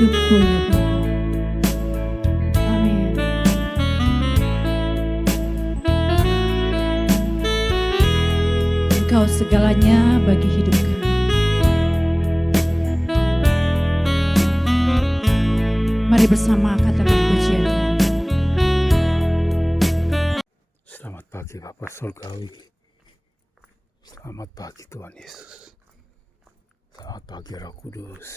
hidupku ya Bapa. Amin. Engkau segalanya bagi hidup kami. Mari bersama katakan pujian. Selamat pagi Bapa Surgawi. Selamat pagi Tuhan Yesus. Selamat pagi Roh Kudus.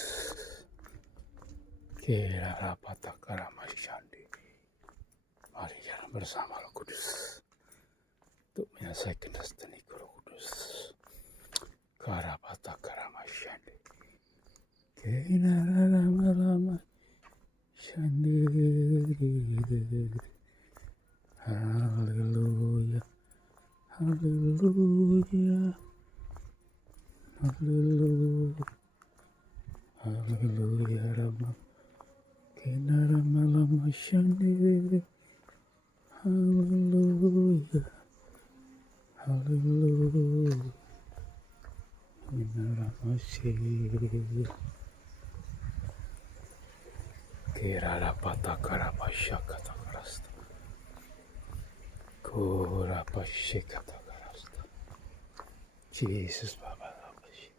Kira rapata karamasyandi. Mari jalan bersama Roh Kudus untuk menyelesaikan destiniku Roh Kudus. Karapata karamasyandi. Kira lama-lama syandi. Haleluya, haleluya, haleluya, haleluya, Rama, kena Rama lama syandi, haleluya, haleluya, kena Rama syandi, kira rapata karama syakata karasta. Kura pashikata karasta. Jesus Baba Labashi.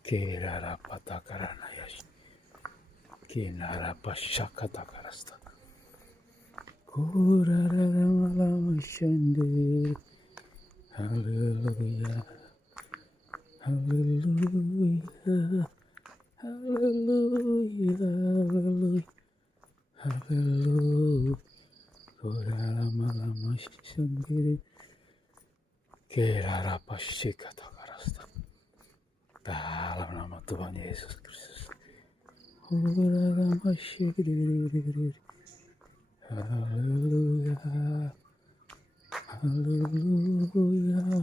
Kira rapata karana yash. Kinara pashakata karasta. Kura rama lama shandi. Hallelujah. Hallelujah. Hallelujah. Hallelujah. Hallelujah. Kura lama-lama sendiri. Kira rapa shikata karasta. Dalam nama Tuhan Yesus Kristus. Kura lama sendiri. Haleluya. Haleluya.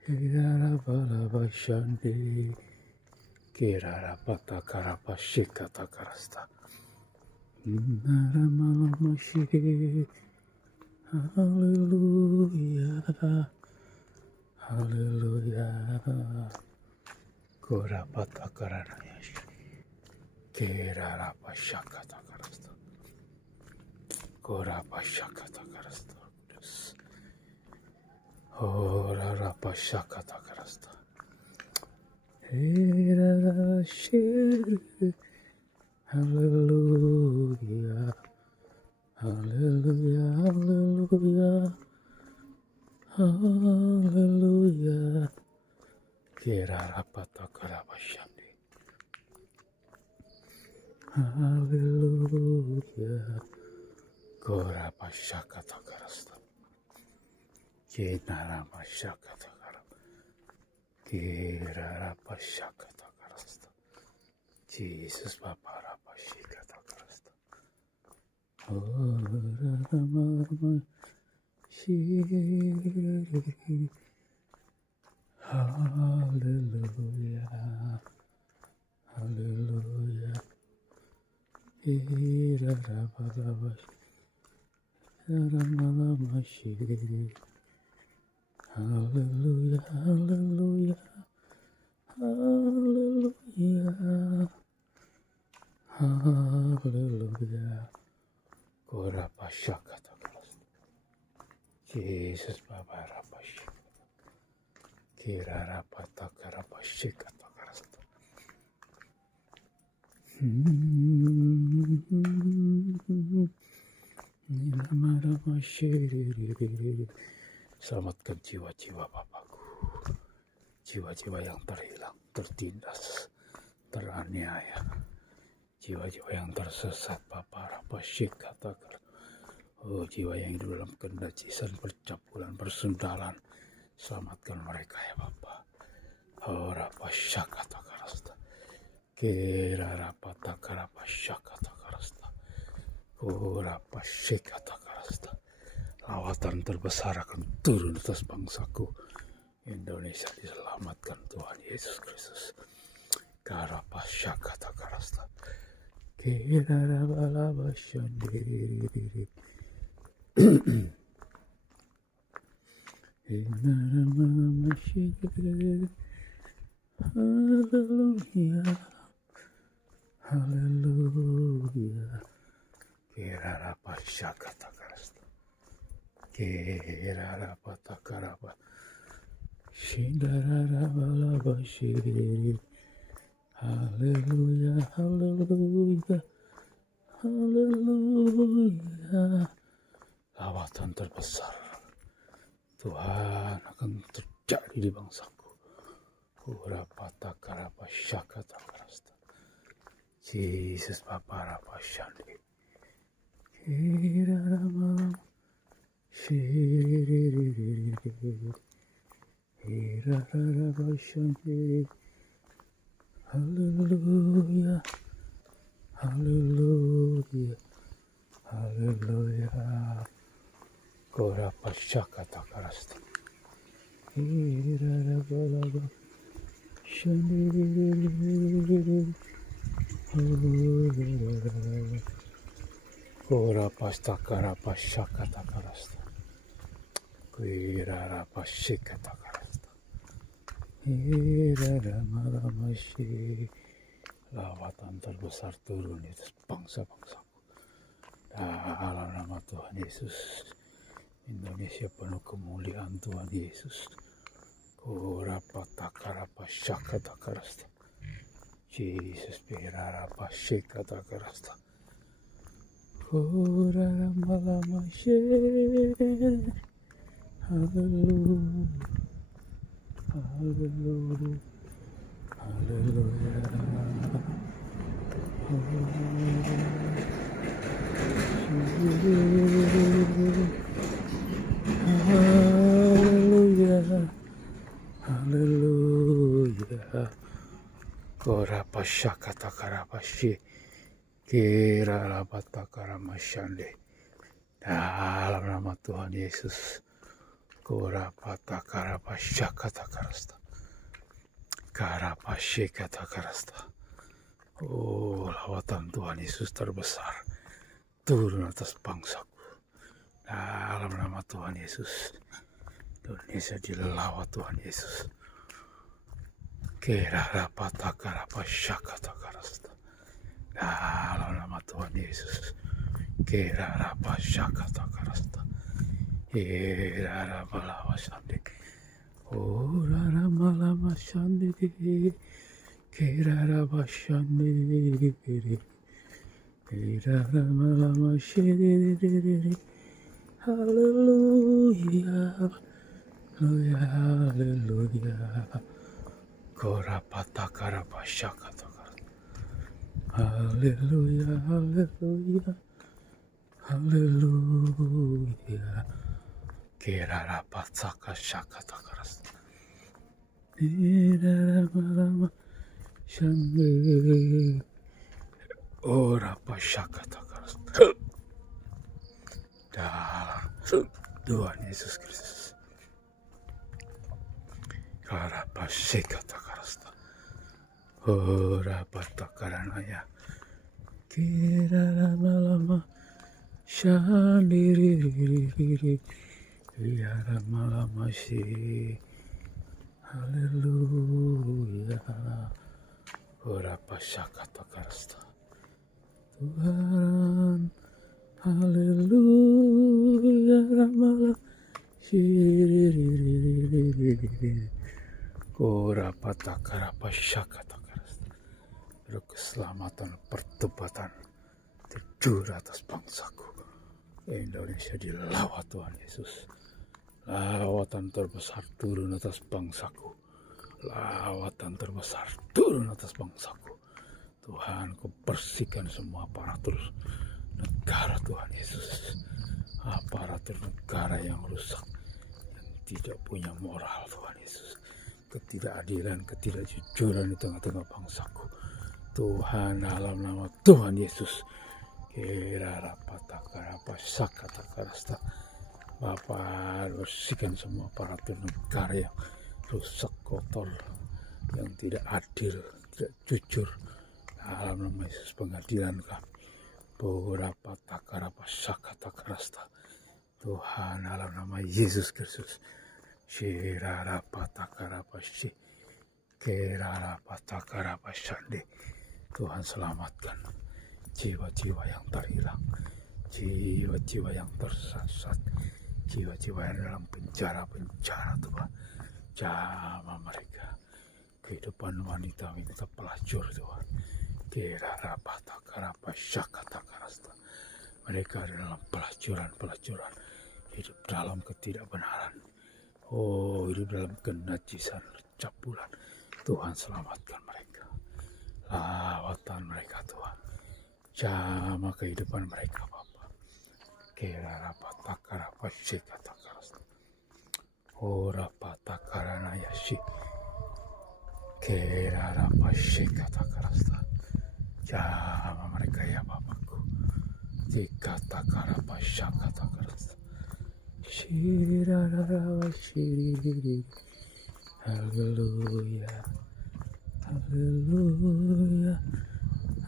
Kira rapa sendiri. Kira rapata karapa shikata karasta. Naramalamashe. Hallelujah. Hallelujah. Korapata karanayash. Kira rapa shakata karasta. Korapa shakata karasta. Ora rapa shakata karasta. Hallelujah, hallelujah, hallelujah, hallelujah. Kira rapata karabashandi. Hallelujah. Kora pashakata karasta. Kina ramashakata karab. Kira rapashakata karasta. Jesus Papa rapashikata karasta. Ora ramama shiri. Hallelujah. Hallelujah. Kira rapalabash. Ramalama shiri. Hallelujah, hallelujah, hallelujah, hallelujah. Kora pashakata karasta. Jesus Baba rapashikata. Kira rapata karapashikata karasta. Nilamarama shiri. Selamatkan jiwa-jiwa Bapakku, jiwa-jiwa yang terhilang, tertindas, teraniaya, jiwa-jiwa yang tersesat Bapa Rapasyik katakan. Oh, jiwa yang hidup dalam kenajisan, percabulan, persendalan, selamatkan mereka ya Bapa. Oh Rapasyak katakan. Kira rapata karapasyak katakan. Oh Rapasyik katakan. Lawatan terbesar akan turun atas bangsaku. Indonesia diselamatkan Tuhan Yesus Kristus. Karapasyak katakan. Kira rabalabasyan diri. Haleluya, haleluya. Kirarapa shakatakarasta. Kirarapa takarapa. Shindararaba shiri. Haleluya, haleluya, haleluya. Lawatan terbesar Tuhan akan terjadi di bangsaku. Kurapata karapa syakata karasta. Jesus paparapa shandi. Kirarama shiri. Kiraraba shandi. Haleluya, haleluya, haleluya. Korapa syakata karasta. Kiraraba shandi. Korapa stakara syakata karasta. Kiraraba syakata karasta. Iraramalamasi. Lawatan terbesar turun di atas bangsa-bangsaku. Dalam nama Tuhan Yesus. Indonesia penuh kemuliaan Tuhan Yesus. Kurapata karapa syakata karasta. Jesus pirarapa syakata karasta. Kuraramalamasi. Haleluya. Haleluya, haleluya, haleluya, haleluya. Korapa syakata karapashi, kirarabata karamashande. Dalam nama Tuhan Yesus. Korapata karapasyakata karasta. Karapasyakata karasta. Oh, lawatan Tuhan Yesus terbesar turun atas bangsaku. Dalam nama Tuhan Yesus. Indonesia dilawat Tuhan Yesus. Kirarapata karapasyakata karasta. Dalam nama Tuhan Yesus. Kirarapasyakata karasta. Kiraramalama sandi. Kiraramalama sandi. Kiraraba sandi. Kiraramalama sandi. Haleluya. Haleluya. Haleluya. Korapata karapasyakata karasta. Haleluya. Haleluya. Haleluya. Kirarapataka syakata karasta. Kiraramalama sandi. Orapa syakata karasta. Dalam Tuhan Yesus Kristus. Karapa syakata karasta. Orapata karanaya. Kiraramalama shandiri. Kiraramalamashi. Haleluya. Orapa syakata karasta. Tuhan. Haleluya. Ramalashi. Korapata karapa syakata karasta. Keselamatan pertobatan tidur atas bangsaku. Indonesia dilawat Tuhan Yesus. Lawatan terbesar turun atas bangsaku. Lawatan terbesar turun atas bangsaku. Tuhan, Kau bersihkan semua aparatur negara Tuhan Yesus. Aparatur negara yang rusak, yang tidak punya moral Tuhan Yesus. Ketidakadilan, ketidakjujuran di tengah-tengah bangsaku. Tuhan, dalam nama Tuhan Yesus. Kirarapata karapasakata karasta. Bapak, bersihkan semua aparatur negara yang rusak, kotor, yang tidak adil, tidak jujur. Dalam nama Yesus, pengadilan kami. Beberapa takarapasakata karasta. Tuhan, dalam nama Yesus Kristus. Shirarapata karapasi. Kerara patakara pasande. Tuhan selamatkan jiwa-jiwa yang terhilang, jiwa-jiwa yang tersesat, jiwa-jiwa yang dalam penjara-penjara Tuhan. Jamah mereka kehidupan wanita-wanita pelacur Tuhan. Kerara patakara pasyakatakara. Mereka dalam pelacuran-pelacuran, hidup dalam ketidakbenaran. Oh, hidup dalam kenajisan cabulan. Tuhan selamatkan mereka. Lawatan mereka Tuhan. Jamah kehidupan mereka Bapa. Kerara patakara pasyakatakara. Ora patakara nayashi. Kerara pasyakatakara. Jamah mereka ya Bapakku. Dikatakara pasyakatakara. Shirara shiriri. Haleluya. Haleluya.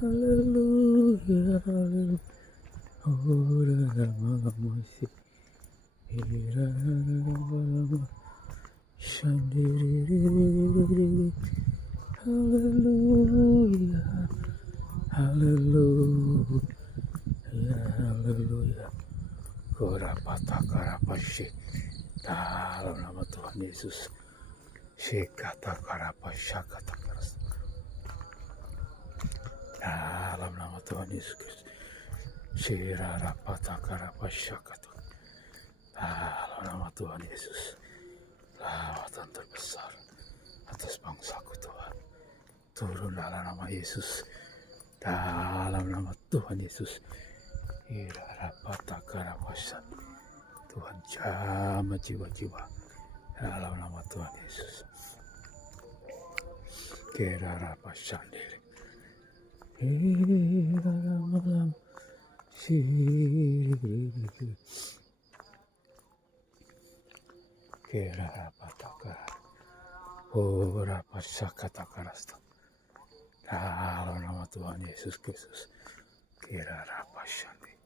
Haleluya. Haleluya. Ora ramamasi. Ira ramama. Shandiriri. Haleluya. Haleluya. Haleluya. Ora patakara pasy. Dalam nama Tuhan Yesus. Shikatakara pasyakatakara. Dalam nama Tuhan Yesus Kristus. Shirara patakara pasyakatakara. Dalam nama Tuhan Yesus. Lawatan terbesar atas bangsaku Tuhan. Turun dalam nama Yesus. Dalam nama Tuhan Yesus. Irara patakara pasyan. Tuhan jamah jiwa-jiwa dalam nama Tuhan Yesus. Kerara pasyandiri. Irara malam siri. Kerara patakara. Ora pasyakatakara. Dalam nama Tuhan Yesus Kristus. Kerara pasyandiri.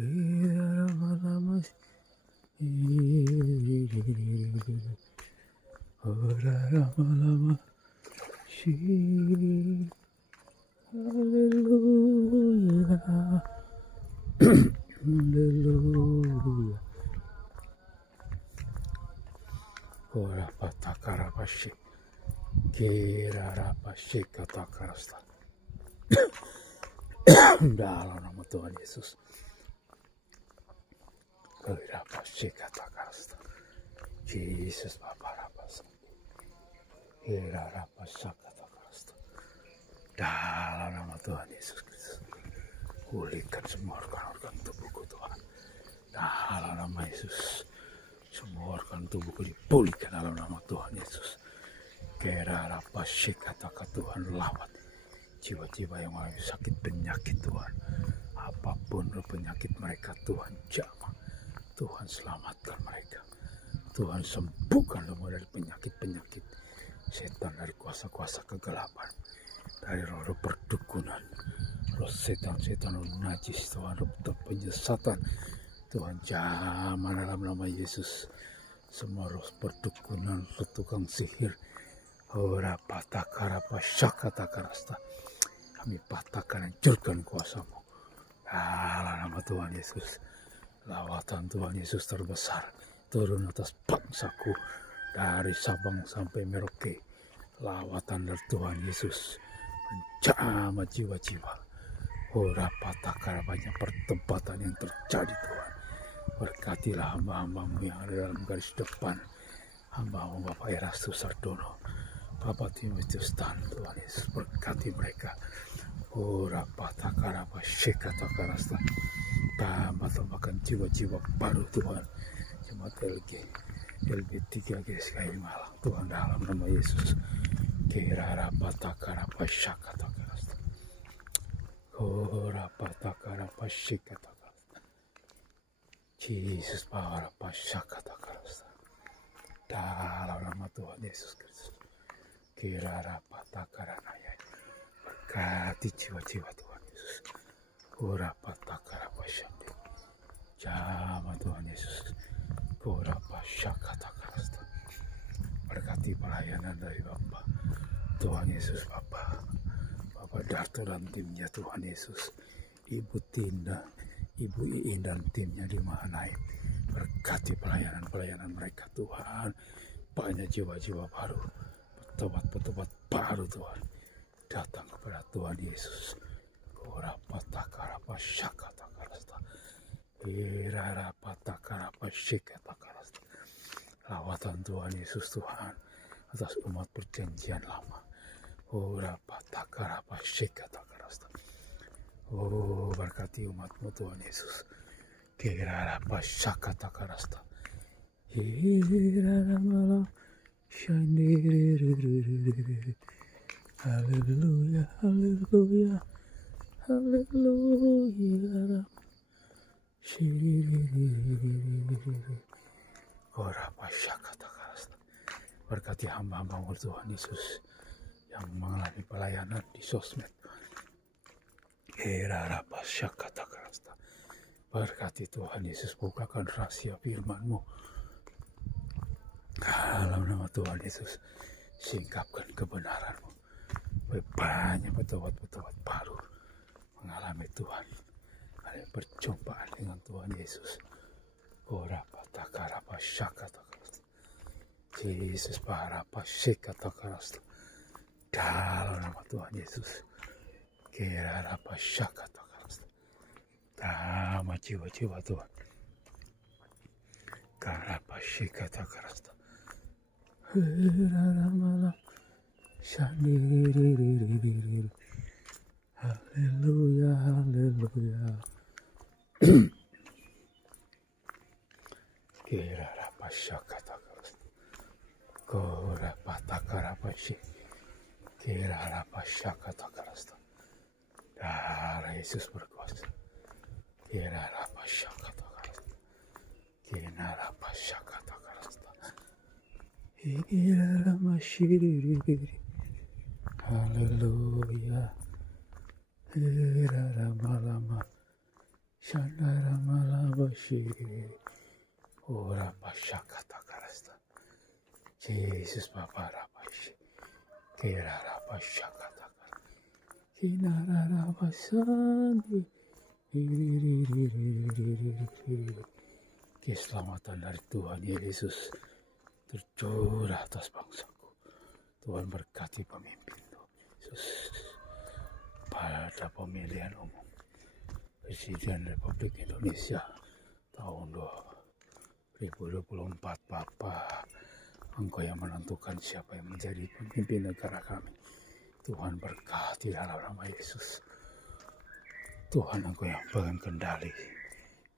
Irara malam ora lama-lama sih. Haleluya. Haleluya. Ora patakara pasy. Kirara pasy katakara. Dalam nama Tuhan Yesus. Kira pasy katakara. Yesus Bapa Rapas. Kira pasy katakara. Dalam nama Tuhan Yesus Kristus. Pulihkan semua organ-organ tubuhku Tuhan. Dalam nama Yesus. Semua organ tubuhku dipulihkan dalam nama Tuhan Yesus. Kira pasy katakara Tuhan lawat. Jiwa-jiwa yang mengalami sakit penyakit Tuhan. Apapun penyakit mereka Tuhan jamah. Tuhan selamatkan mereka. Tuhan sembuhkan semua dari penyakit-penyakit setan, dari kuasa-kuasa kegelapan, dari roh-roh perdukunan, roh setan-setan, roh najis Tuhan, roh penyesatan Tuhan jamah dalam nama Yesus. Semua roh perdukunan, roh tukang sihir, ora patakara pasyakatakara. Kami patahkan, hancurkan kuasamu dalam nama Tuhan Yesus. Lawatan Tuhan Yesus terbesar turun atas bangsaku dari Sabang sampai Merauke. Lawatan dari Tuhan Yesus menjamah jiwa-jiwa. Ora patakara, banyak pertempatan yang terjadi Tuhan. Berkatilah hamba-hambamu yang ada dalam garis depan. Hamba-hambamu Bapak Erastus Sardono, Bapak Timotius Tan, Tuhan Yesus berkati mereka. Ora patakara pasyakatakara. Tambahkan jiwa-jiwa baru Tuhan. Jemaat LB3 GSKI Malang Tuhan dalam nama Yesus. Kirara patakara pasyakatakara. Ora patakara pasyakatakara. Yesus para pasyakatakara. Dalam nama Tuhan Yesus Kristus. Kirara patakara naya. Berkati jiwa-jiwa Tuhan Yesus. Ora patakara pasyande. Jamah Tuhan Yesus. Ora pasyakatakara. Berkati pelayanan dari Bapa. Tuhan Yesus Bapa Darto dan timnya Tuhan Yesus, Ibu Tina, Ibu Iin dan timnya di Mahanaim, berkati pelayanan mereka Tuhan. Banyak jiwa-jiwa baru, petobat baru Tuhan, datang kepada Tuhan Yesus. Korapatakarapa syakatakarasta, irarapatakarapa syikatakarasta. Lawatan Tuhan Yesus Tuhan atas umat perjanjian lama. Korapatakarapa syikatakarasta. Oh, berkati umatmu Tuhan Yesus. Kirarapa syakatakarasta. Haleluya, haleluya, haleluya. Berkati hamba-hambamu Tuhan Yesus yang mengalami pelayanan di sosmed. Berkati Tuhan Yesus, bukakan rahasia firman-Mu. Dalam nama Tuhan Yesus, singkapkan kebenaran-Mu. Banyak petobat-petobat baru mengalami Tuhan. Ada perjumpaan dengan Tuhan Yesus. Yesus parapa syakatakarasta. Dalam nama Tuhan Yesus, kirarapa syakatakarasta. Dama jiwa-jiwa Tuhan. Karapa syakatakarasta. Haleluya, haleluya. Kirarapa syakatakarasta. Korapatakarapa syakatakarasta. Kirarapa syakatakarasta. Darah Yesus berkuasa. Kirarapa syakatakarasta. Kirarapa syakatakarasta. Kirarama syiriri. Haleluya. Kiraramalama. Shandaramalama syiriri. Orapa syakatakarasta. Yesus Bapa Rapashi. Kirarapa syakatakarasta. Kinararapa sandi. Keselamatan dari Tuhan Yesus tercurah atas bangsaku. Tuhan berkati pemimpin Yesus pada pemilihan umum Presiden Republik Indonesia tahun 2024. Bapa, Engkau yang menentukan siapa yang menjadi pemimpin negara kami. Tuhan berkati dalam nama Yesus. Tuhan, Engkau yang pegang kendali.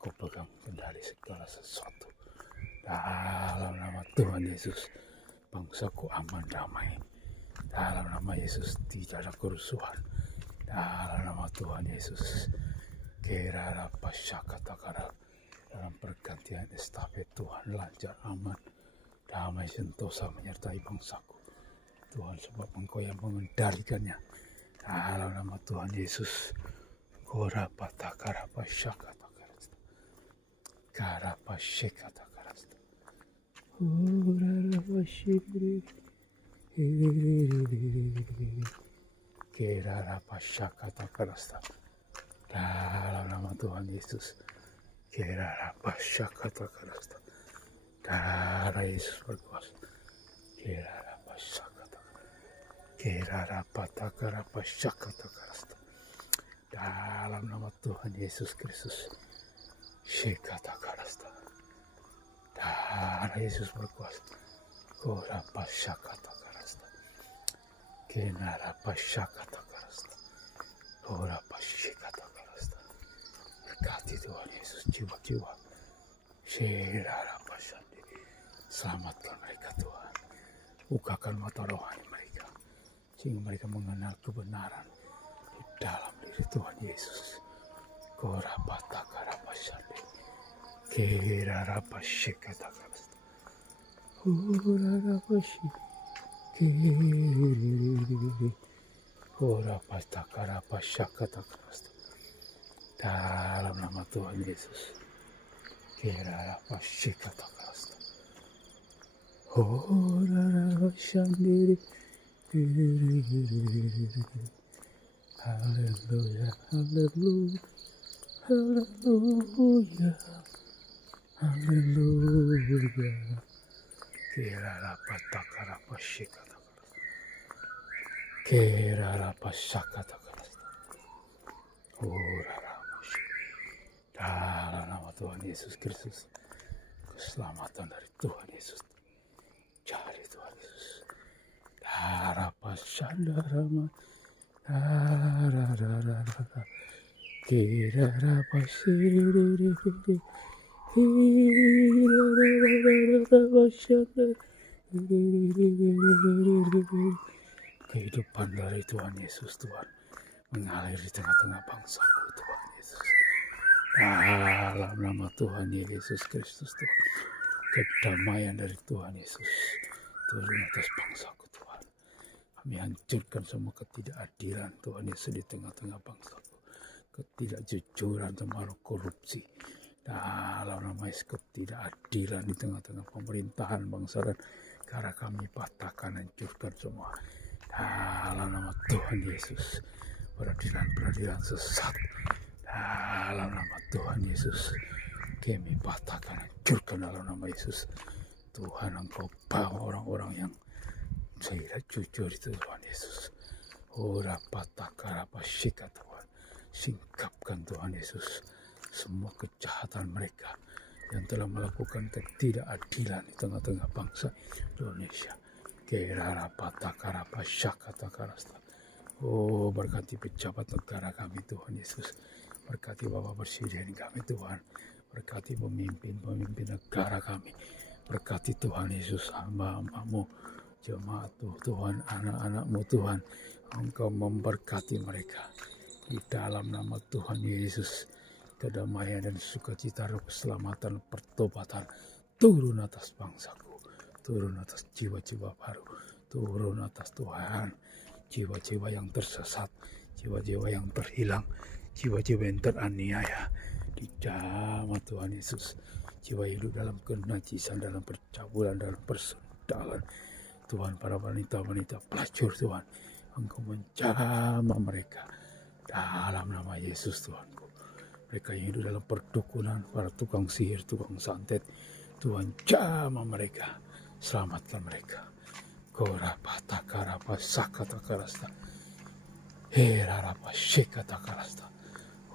Kau pegang kendali segala sesuatu. Dalam nama Tuhan Yesus, bangsaku aman damai. Dalam nama Yesus tidak ada kerusuhan. Dalam nama Tuhan Yesus, kirarapa syakatakara. Dalam pergantian estafet Tuhan lancar, aman, damai, sentosa menyertai bangsaku. Tuhan, sebab Engkau yang mengendalikannya. Dalam nama Tuhan Yesus. Korapatakarapa syakatakarasta. Karapa syakatakarasta. Korarapa syibri. Kirarapa syakatakarasta. Dalam nama Tuhan Yesus. Kirarapa syakatakarasta. Darah Yesus berkuasa. Kirarapa syakatakarasta. Kirarapa takarapa syakatakarasta. Dalam nama Tuhan Yesus Kristus. Syakatakarasta. Darah Yesus berkuasa. Korapa syakatakarasta. Kinarapa syakatakarasta. Korapa syakatakarasta. Berkati Tuhan Yesus jiwa-jiwa. Syirarapa syandi. Selamatkan mereka Tuhan. Bukakan mata rohani mereka. Sehingga mereka mengenal kebenaran di dalam diri Tuhan Yesus. Korapatakarapa syandi. Kirarapa syakatakarasta. Korarapa syakatakarasta. Korapatakarapa syakatakarasta. Dalam nama Tuhan Yesus. Kirarapa syakatakarasta. Korarapa syandiri. Haleluya, haleluya, haleluya, haleluya. Kira rapat takar apa shikata. Kira rapat sakata. Ora rapat. Dalam nama Tuhan Yesus Kristus, keselamatan dari Tuhan Yesus, cari Tuhan Yesus. Darapa sandarama, darararara, kira rapa siriri, kehidupan dari Tuhan Yesus, Tuhan mengalir di tengah-tengah bangsaku, Tuhan Yesus. Dalam nama Tuhan Yesus Kristus, Tuhan, kedamaian dari Tuhan Yesus turun atas bangsaku, Tuhan. Kami hancurkan semua ketidakadilan Tuhan Yesus di tengah-tengah bangsaku, ketidakjujuran termasuk korupsi. Dalam nama Yesus, ketidakadilan di tengah-tengah pemerintahan bangsa dan negara kami patahkan, hancurkan semua. Dalam nama Tuhan Yesus, peradilan-peradilan sesat. Dalam nama Tuhan Yesus, kami patahkan, hancurkan dalam nama Yesus. Tuhan, Engkau bawa orang-orang yang tidak jujur itu, Tuhan Yesus. Ora patahkan apa syikat, Tuhan. Singkapkan Tuhan Yesus semua kejahatan mereka yang telah melakukan ketidakadilan di tengah-tengah bangsa Indonesia. Kera patahkan apa syakat takarasta. Oh, berkati pejabat negara kami Tuhan Yesus. Berkati Bapak Presiden kami Tuhan. Berkati pemimpin-pemimpin negara kami. Berkati Tuhan Yesus, hamba-hambamu, jemaat Tuhan, anak-anakmu Tuhan. Engkau memberkati mereka. Di dalam nama Tuhan Yesus, kedamaian dan sukacita, keselamatan, pertobatan turun atas bangsaku. Turun atas jiwa-jiwa baru. Turun atas Tuhan. Jiwa-jiwa yang tersesat, jiwa-jiwa yang terhilang, jiwa-jiwa yang teraniaya di nama Tuhan Yesus. Jiwa hidup dalam kenajisan, dalam percabulan, dalam persendalan. Tuhan, para wanita-wanita pelacur Tuhan, Engkau menjamah mereka dalam nama Yesus Tuhanku. Mereka yang hidup dalam perdukunan, para tukang sihir, tukang santet, Tuhan jamah mereka, selamatkan mereka. Kora pataka rapa sakata karasta, hera rapa shikata karasta,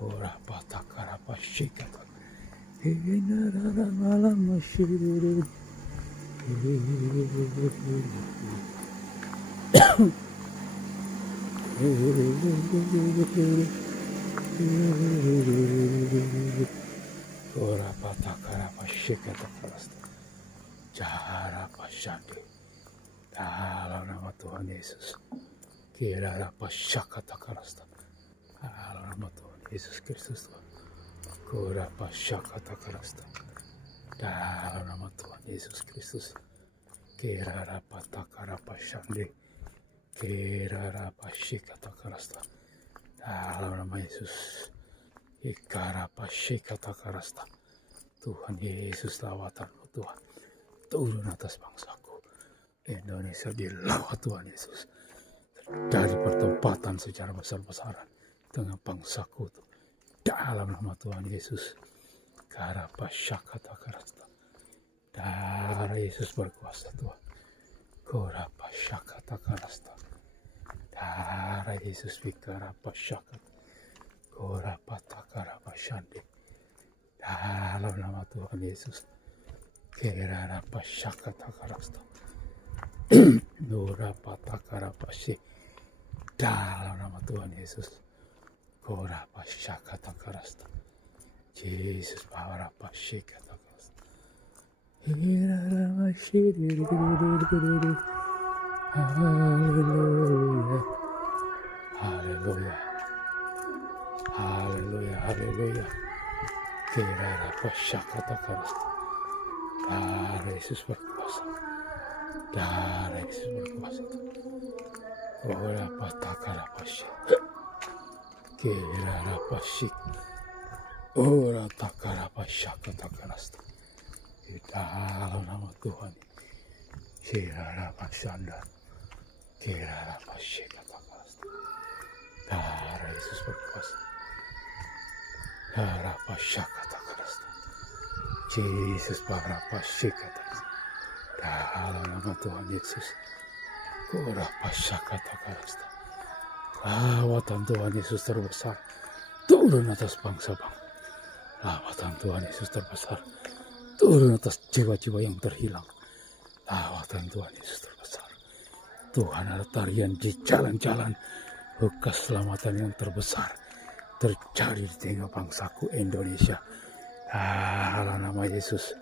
ora pataka rapa shikata, hena rara malam masyiri, ora pataka rapa shikata karasta, jara pasande. Dalam nama Tuhan Yesus, kira apa syakata karasta. Dalam nama Tuhan Yesus Kristus, kira apa syakata karasta. Dalam nama Tuhan Yesus Kristus, kira apa takara pasande, kira apa syakata karasta. Dalam nama Yesus, kira apa syakata karasta. Tuhan Yesus, lawatanmu Tuhan, turun atas bangsaku. Indonesia dilawat Tuhan Yesus. Dari pertempatan secara besar-besaran dengan bangsaku itu. Dalam nama Tuhan Yesus. Karapa syakata karasta. Darah Yesus berkuasa Tuhan. Korapa syakata karasta. Darah Yesus bikarapa syakat. Korapa takarapa syande. Dalam nama Tuhan Yesus. Kerapa syakata karasta. Dora patakara pasi dalam nama Tuhan Yesus. Kora pasyakata karasta. Yesus bahwa pasyakata karasta. Haleluya. Haleluya. Haleluya. Haleluya. Kira pasyakata karasta. Yesus berkuasa. Darah Yesus berkuasa. Ora patakara pasik. Kira pasik. Ora takara pasyaka takarasta. Di dalam nama Tuhan. Kira pasanda. Kira apa sih kata Krista. Darah Yesus berkuasa. Darah apa sih kata Krista. Yesus berapa sih kata. Dalam nama Tuhan Yesus. Kurapa sih kata Krista. Lawatan Tuhan Yesus terbesar turun atas bangsa-bangsa. Lawatan Tuhan Yesus terbesar turun atas jiwa-jiwa yang terhilang. Lawatan Tuhan Yesus terbesar. Tuhan ada tarian di jalan-jalan. Keselamatan yang terbesar terjadi di tengah bangsaku Indonesia. Dalam nama Yesus.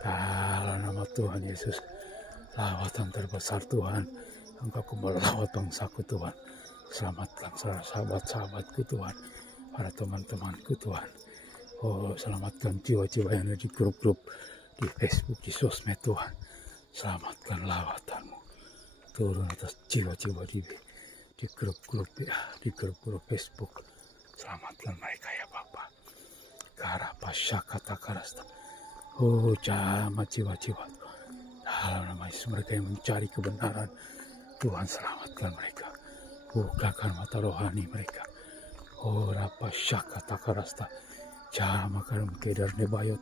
Dalam nama Tuhan Yesus. Lawatan terbesar Tuhan. Engkau melawat bangsaku Tuhan. Selamatkan sahabat-sahabatku Tuhan. Para teman-temanku Tuhan. Oh, selamatkan jiwa-jiwa yang ada di grup-grup, di Facebook, di sosmed Tuhan. Selamatkan lawatanmu. Turun atas jiwa-jiwa di grup-grup ya, di grup-grup Facebook. Selamatkan mereka ya Bapa. Karapa syakata karasta. Oh, jama jiwa-jiwa. Dalam nama Yesus mereka yang mencari kebenaran. Tuhan selamatkan mereka. Bukakan mata rohani mereka. Oh, rapa syakata karasta. Jama karum kedar nebayot.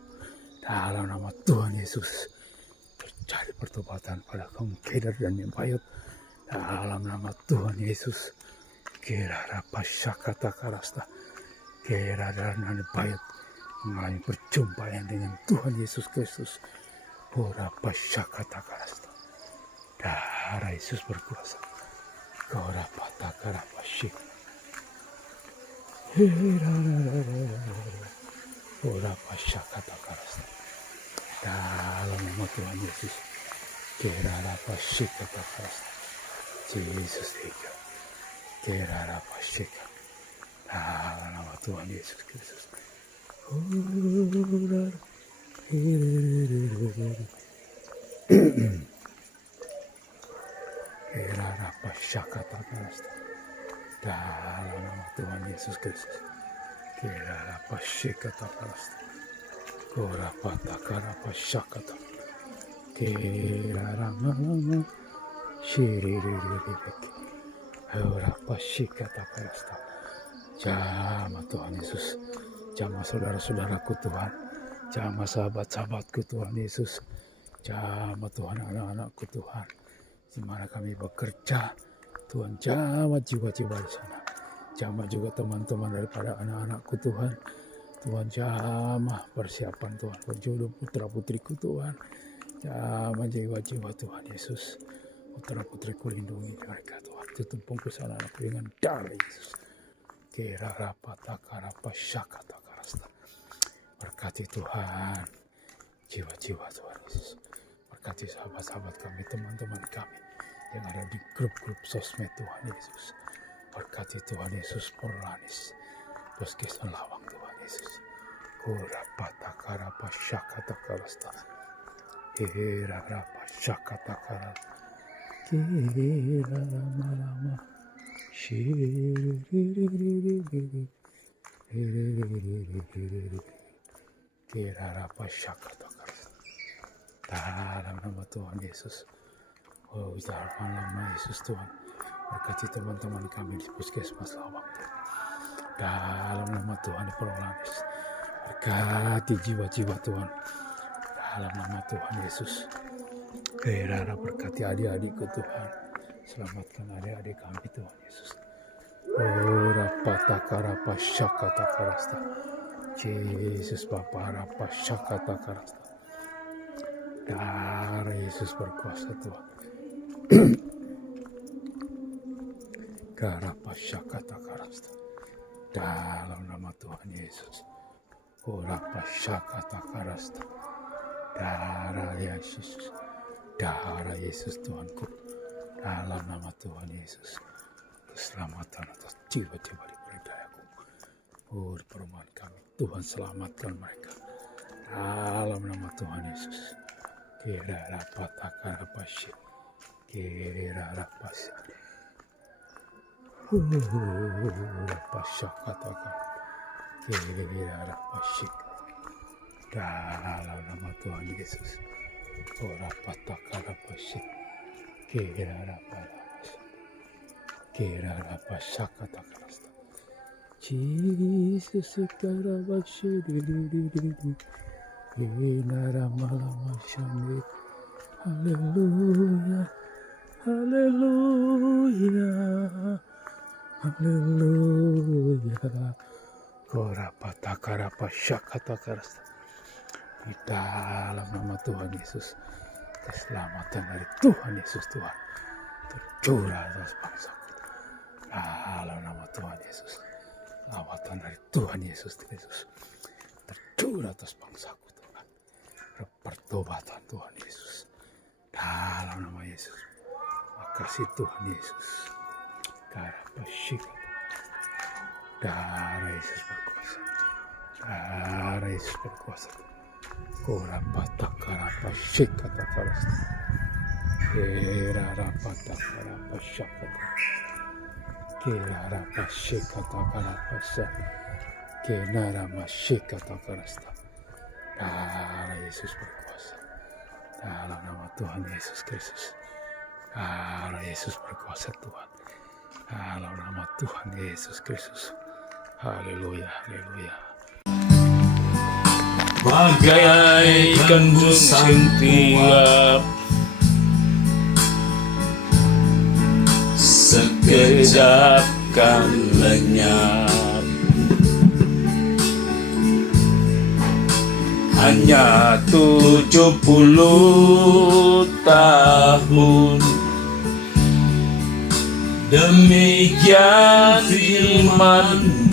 Dalam nama Tuhan Yesus. Terjadi pertobatan pada kaum kedar dan nebayot. Dalam nama Tuhan Yesus. Kira rapa syakata karasta. Kira dan nebayot. Mengalami perjumpaan dengan Tuhan Yesus Kristus. Oh, rapa syakata karasta. Darah Yesus berkuasa. Kau rapa takarapa syik. Ora pasyakata karasta. Dalam nama Tuhan Yesus. Kira pasyakata karasta. Yesus tiga. Kira pasyakata. Dalam nama Tuhan Yesus Kristus. Kira pasyakata karasta. Dalam nama Tuhan Yesus Kristus. Kira pasyakata karasta. Kora patakara pasyakata. Kira ramama. Shiriririririk. Kora pasyakata karasta. Jama Tuhan Yesus. Jama saudara-saudaraku Tuhan. Jama sahabat-sahabatku Tuhan Yesus. Jama Tuhan anak-anakku Tuhan. Di mana kami bekerja. Tuhan jamah jiwa-jiwa di sana. Jamah juga teman-teman daripada anak-anakku Tuhan. Tuhan jamah persiapan Tuhan. Berjodoh putra-putriku Tuhan. Jamah jiwa-jiwa Tuhan Yesus. Putra-putriku lindungi mereka Tuhan. Tutup bungkus anak-anakku dengan darah Yesus. Kira rapata karapa syakata karasta. Berkati Tuhan. Jiwa-jiwa Tuhan Yesus. Berkati sahabat-sahabat kami, teman-teman kami. Yang ada di grup-grup sosmed Tuhan Yesus. Berkati Tuhan Yesus Porlanis. Puskesmas Lawang Tuhan Yesus. Kurapata karapa syakata karasta. Kira rapa syakata karasta. Kira lama-lama. Kira rapa syakata karasta. Dalam nama Tuhan Yesus. Oh, dalam nama Yesus Tuhan. Berkati teman-teman kami di Puskesmas Lawang. Dalam nama Tuhan Prolanis. Berkati jiwa-jiwa Tuhan. Dalam nama Tuhan Yesus. Kira berkati adik-adikku Tuhan. Selamatkan adik-adik kami Tuhan Yesus. Oh, rapata karapa syakata karasta. Yesus Bapa rapa syakata karasta. Darah Yesus berkuasa Tuhan. Karapa syakata karasta. Dalam nama Tuhan Yesus. Kurapa syakata karasta. Darah Yesus. Darah Yesus Tuhanku. Dalam nama Tuhan Yesus. Keselamatan atas jiwa-jiwa diberi dayaku. Oh, di perumahan kami. Tuhan selamatkan mereka. Dalam nama Tuhan Yesus. Kira rapata karapa syik. Kira rapas. Rapasyakata. Kira rapasyik. Dalam nama Tuhan Yesus. Rapata karapasyik. Kira rapasyik. Kirarabashakatakasta. Jesus Karabashidididididi. Inaramalamashandi. Hallelujah. Hallelujah. Hallelujah. Korapatakarapashakatakarasta. Di dalam nama Tuhan Yesus, keselamatan dari Tuhan Yesus Tuhan tercurah atas bangsaku. Dalam nama Tuhan Yesus, keselamatan dari Tuhan Yesus Kristus tercurah atas bangsaku Tuhan. Pertobatan Tuhan Yesus dalam nama Yesus. Makasih Tuhan Yesus. Karapashika. Darah Yesus berkuasa. Darah Yesus berkuasa. Korapatakarapashikatakarastu. Kirarapatakarapashakatakarastu. Kirarapashikatakarapasu. Kinaramasikatakarastu. Darah Yesus berkuasa. Dalam nama Tuhan Yesus Kristus. Darah Yesus berkuasa Tuhan. Dalam nama Tuhan Yesus Kristus. Haleluya, haleluya. Bagaikan musim tiap, sekejap kan lenyap. Hanya 70 tahun, demikian firman-Mu.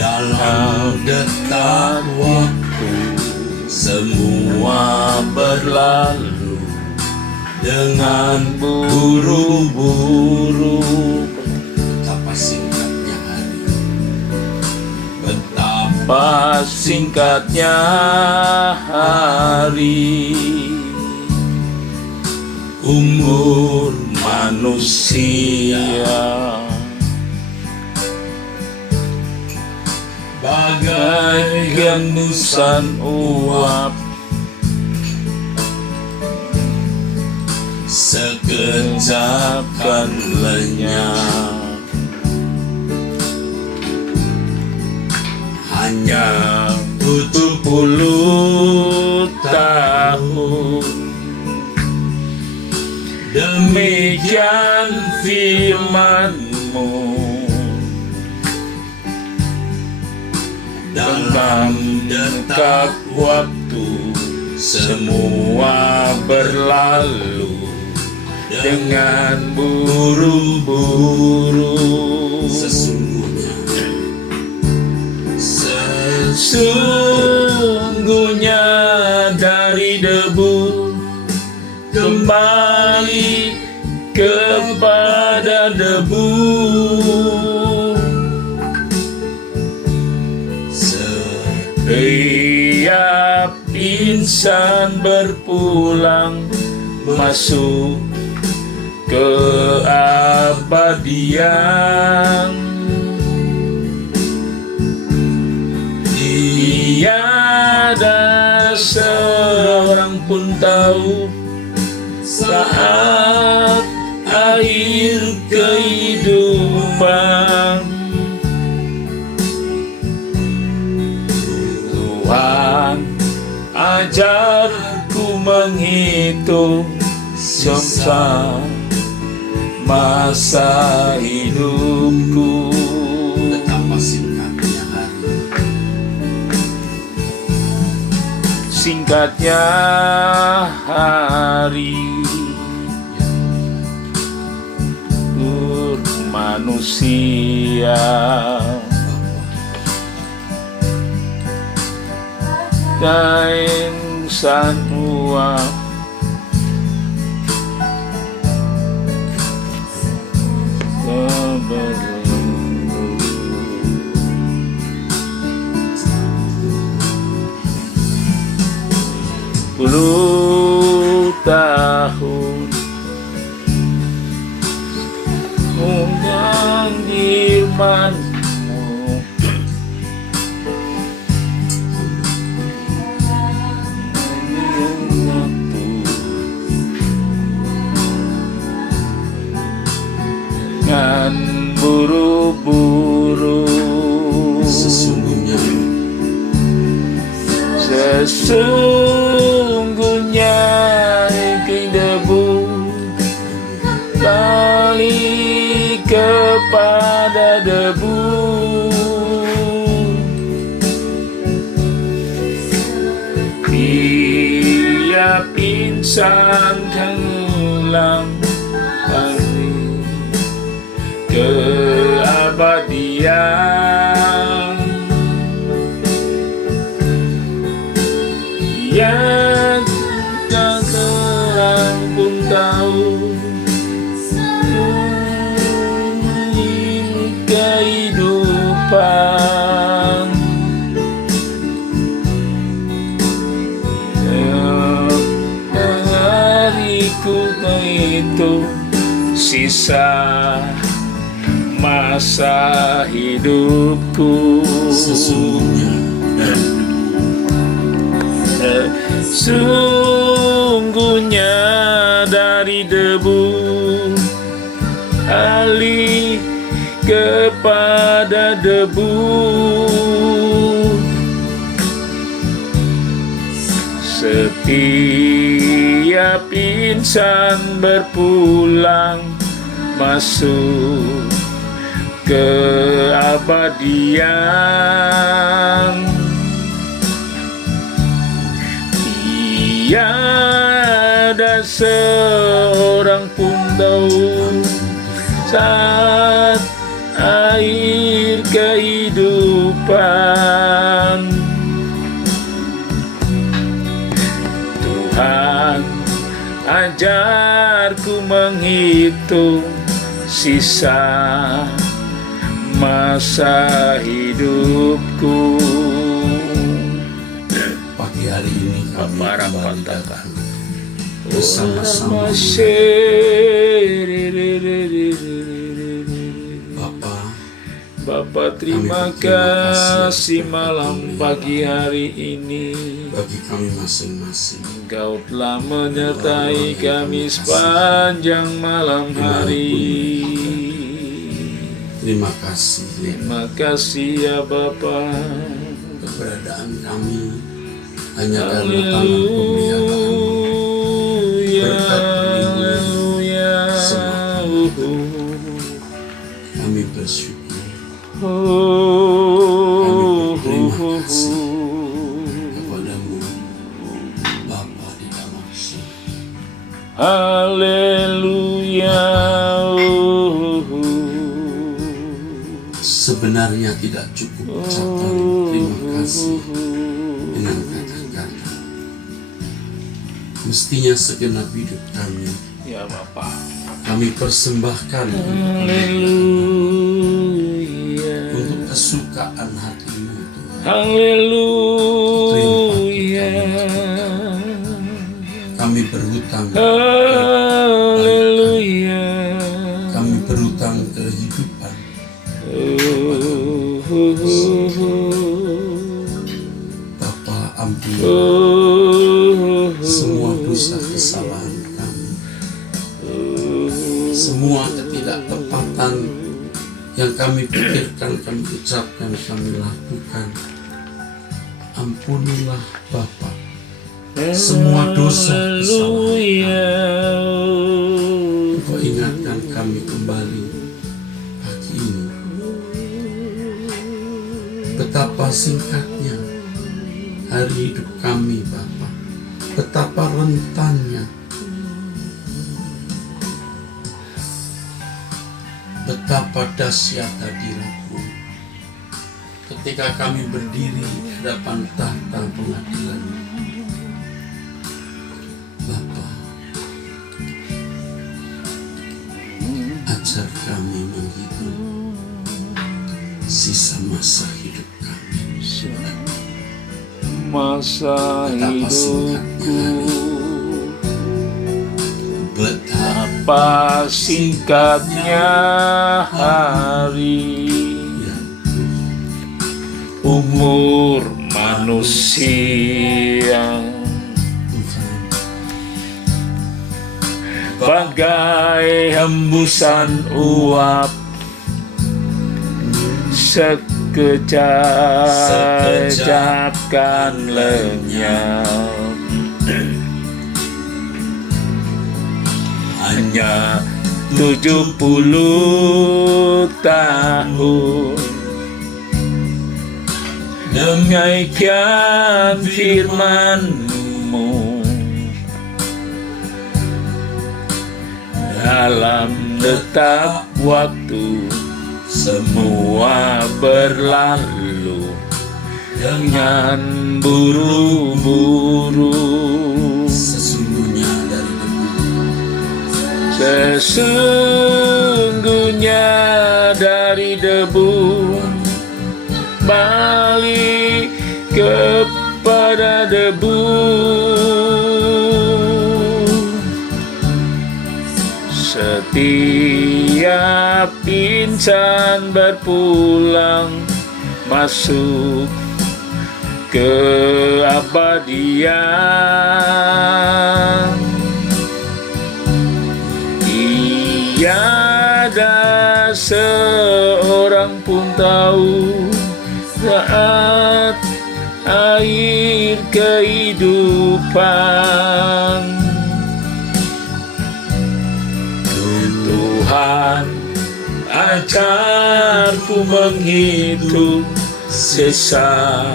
Dalam detak waktu semua berlalu dengan buru-buru. Betapa singkatnya hari, betapa singkatnya hari. Umur manusia bagaikan busan uap, sekejap kan lenyap. Hanya 70 tahun, demikian firman-Mu. Dalam detak waktu semua berlalu dengan buru-buru. Sesungguhnya dari debu kembali kepada debu. Setiap insan berpulang masuk keabadian. Tiada seorang pun tahu saat air kehidupan. Tuhan, ajarku menghitung semasa masa hidupku. Betapa singkatnya hari, singkatnya hari untuk manusia. Dan san uap puluh tahun dengan firman-Mu. Sesungguhnya ke debu, balik kepada debu. Dia pingsan tenggelam hari keabadian. Yang tak terang pun tahu kehidupan. Hariku menghitung sisa masa hidupku. Sesungguhnya dari debu, alih kepada debu. Setiap insan berpulang masuk keabadian. Tiada seorang pun tahu saat air kehidupan. Tuhan, ajarku menghitung sisa masa hidupku. Pagi hari ini kami kembali datang bersama-sama Bapa, terima kasih malam pagi hari ini. bagi kami masing-masing. Engkau telah menyertai kami sepanjang malam hari. Terima kasih Terima kasih ya Bapa. keberadaan kami hanya karena tangan pemeliharaan. Berkat perlindungan semua kami bersyukur. Kami berterima kasih kepadamu Bapa di dalam surga. Haleluya. Sebenarnya tidak cukup ucapan terima kasih dengan kata-kata. Mestinya segenap hidup kami Ya Bapa. kami persembahkan Haleluya. untuk kesukaan hati-Mu Tuhan. Haleluya. Kami berhutang, Haleluya. kami berhutang kehidupan. Bapa, ampuni semua dosa kesalahan kami, semua ketidaktepatan yang kami pikirkan, kami ucapkan, kami lakukan. Ampunilah Bapa semua dosa kesalahan. Engkau ingatkan kami kembali pagi ini. Betapa singkatnya hari hidup kami Bapa, betapa rentannya, betapa dahsyat hadirat-Mu ketika kami berdiri di hadapan tahta pengadilan. Bapa, ajar kami menghitung sisa masa hidup kami. Masa Betapa hidupku, betapa apa singkatnya hari, ya, umur manusia Tuhan, bagai hembusan uap. Setiap sekejap kan lenyap. Hanya 70 tahun dengaikan firman-Mu dalam detak waktu semua berlalu dengan buru-buru. Sesungguhnya dari debu balik kepada debu. Setiap insan berpulang masuk ke abadian. Tiada seorang pun tahu saat air kehidupan. Tuhan, ajarku menghitung sisa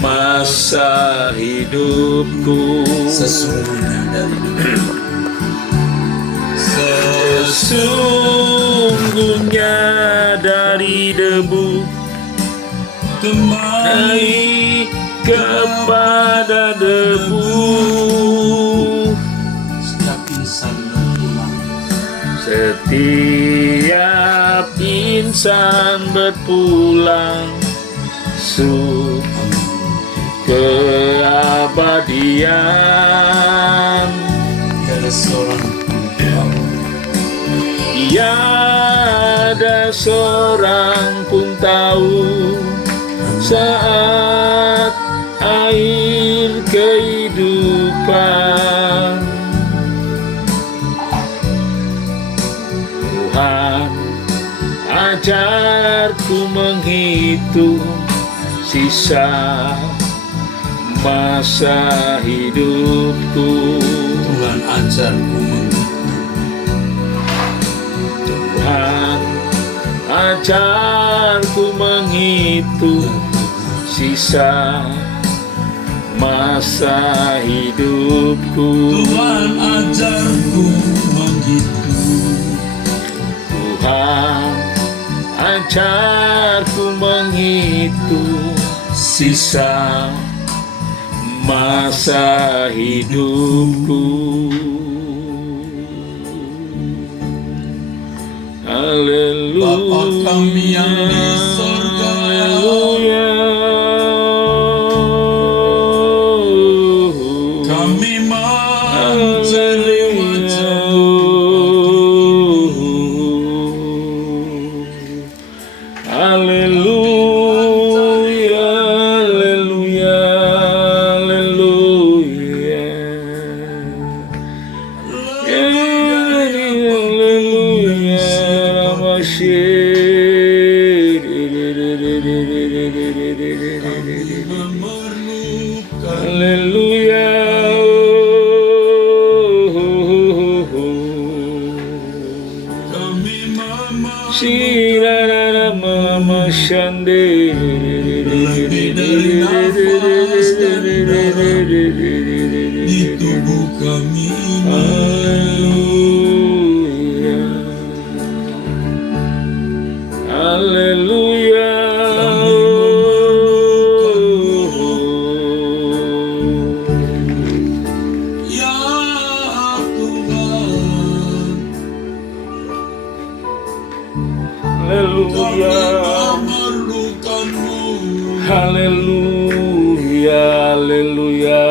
masa hidupku. Sesungguhnya dari debu kembali kepada debu. Setiap insan berpulang masuk ke abadian. Tiada seorang pun tahu saat air kehidupan. Tuhan, ajarku menghitung sisa masa hidupku. Tuhan, ajarku Tuhan, ajarku menghitung sisa masa hidupku. Tuhan, ajarku menghitung. Tuhan, ajarku menghitung sisa masa hidupku. Haleluya. Bapa kami yang di sorga, kami mencari wajah-Mu. Haleluya, haleluya, haleluya. Haleluya. Shirara mama shande. Lebih dari nafas dan darah di tubuh kami. Haleluya. Haleluya. Ya Tuhan, kami memerlukan-Mu. Haleluya, haleluya.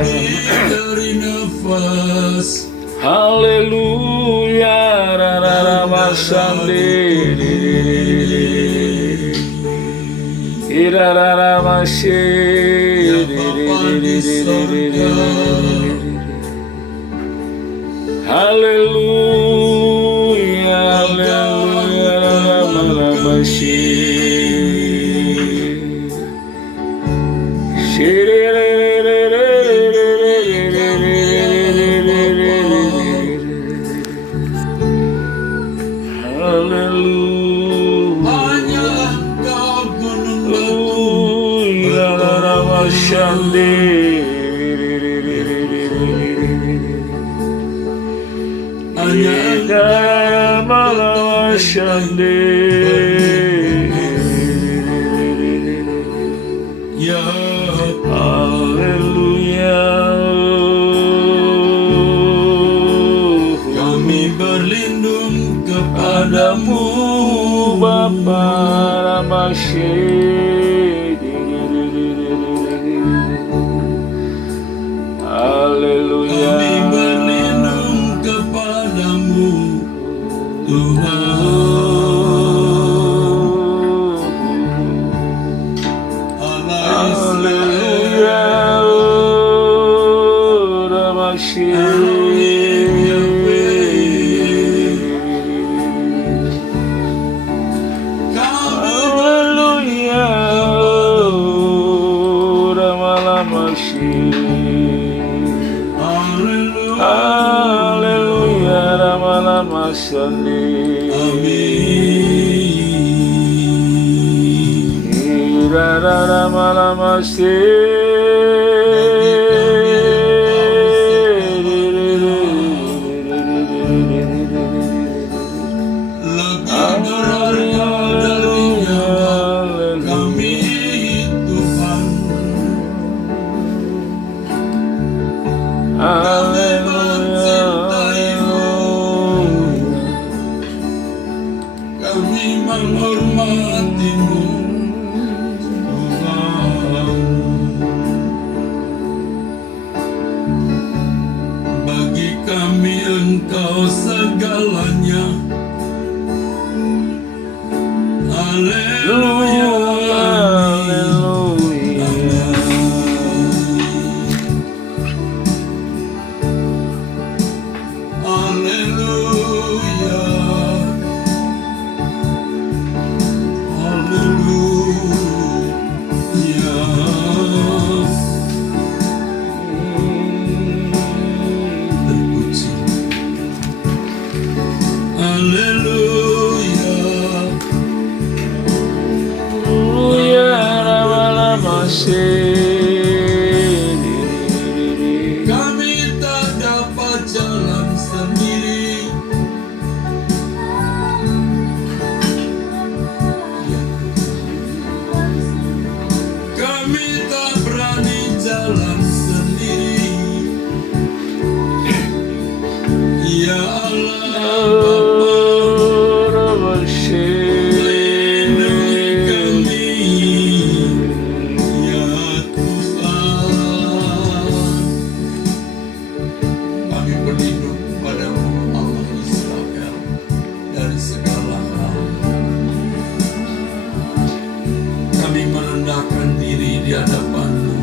Lebih dari nafas, Haleluya, rara masande. Irara mashe. ya Bapa di sorga. Haleluya, haleluya, rara mashe. Ya Haleluya. kami berlindung kepadamu Bapa Ramashe. Haleluya. Kami berlindung kepadamu Tuhan. Allah Haleluya. Ramashe. Haleluya. Ramashe. Haleluya. Ramashe. Lebih berharga dari nyawa kami Tuhan. Kami mencintaimu, kami menghormatimu Tuhan. Bagi kami Engkau segalanya. Haleluya. Haleluya. Haleluya. Terpuji. Haleluya. Kami tak dapat jalan sendiri. Kami tak berani jalan sendiri. Ya Allah Bapa, lindungi kami. Ya Tuhan, kami berlindung padamu Allah Israel dari segala hal. Kami merendahkan diri di hadapan-Mu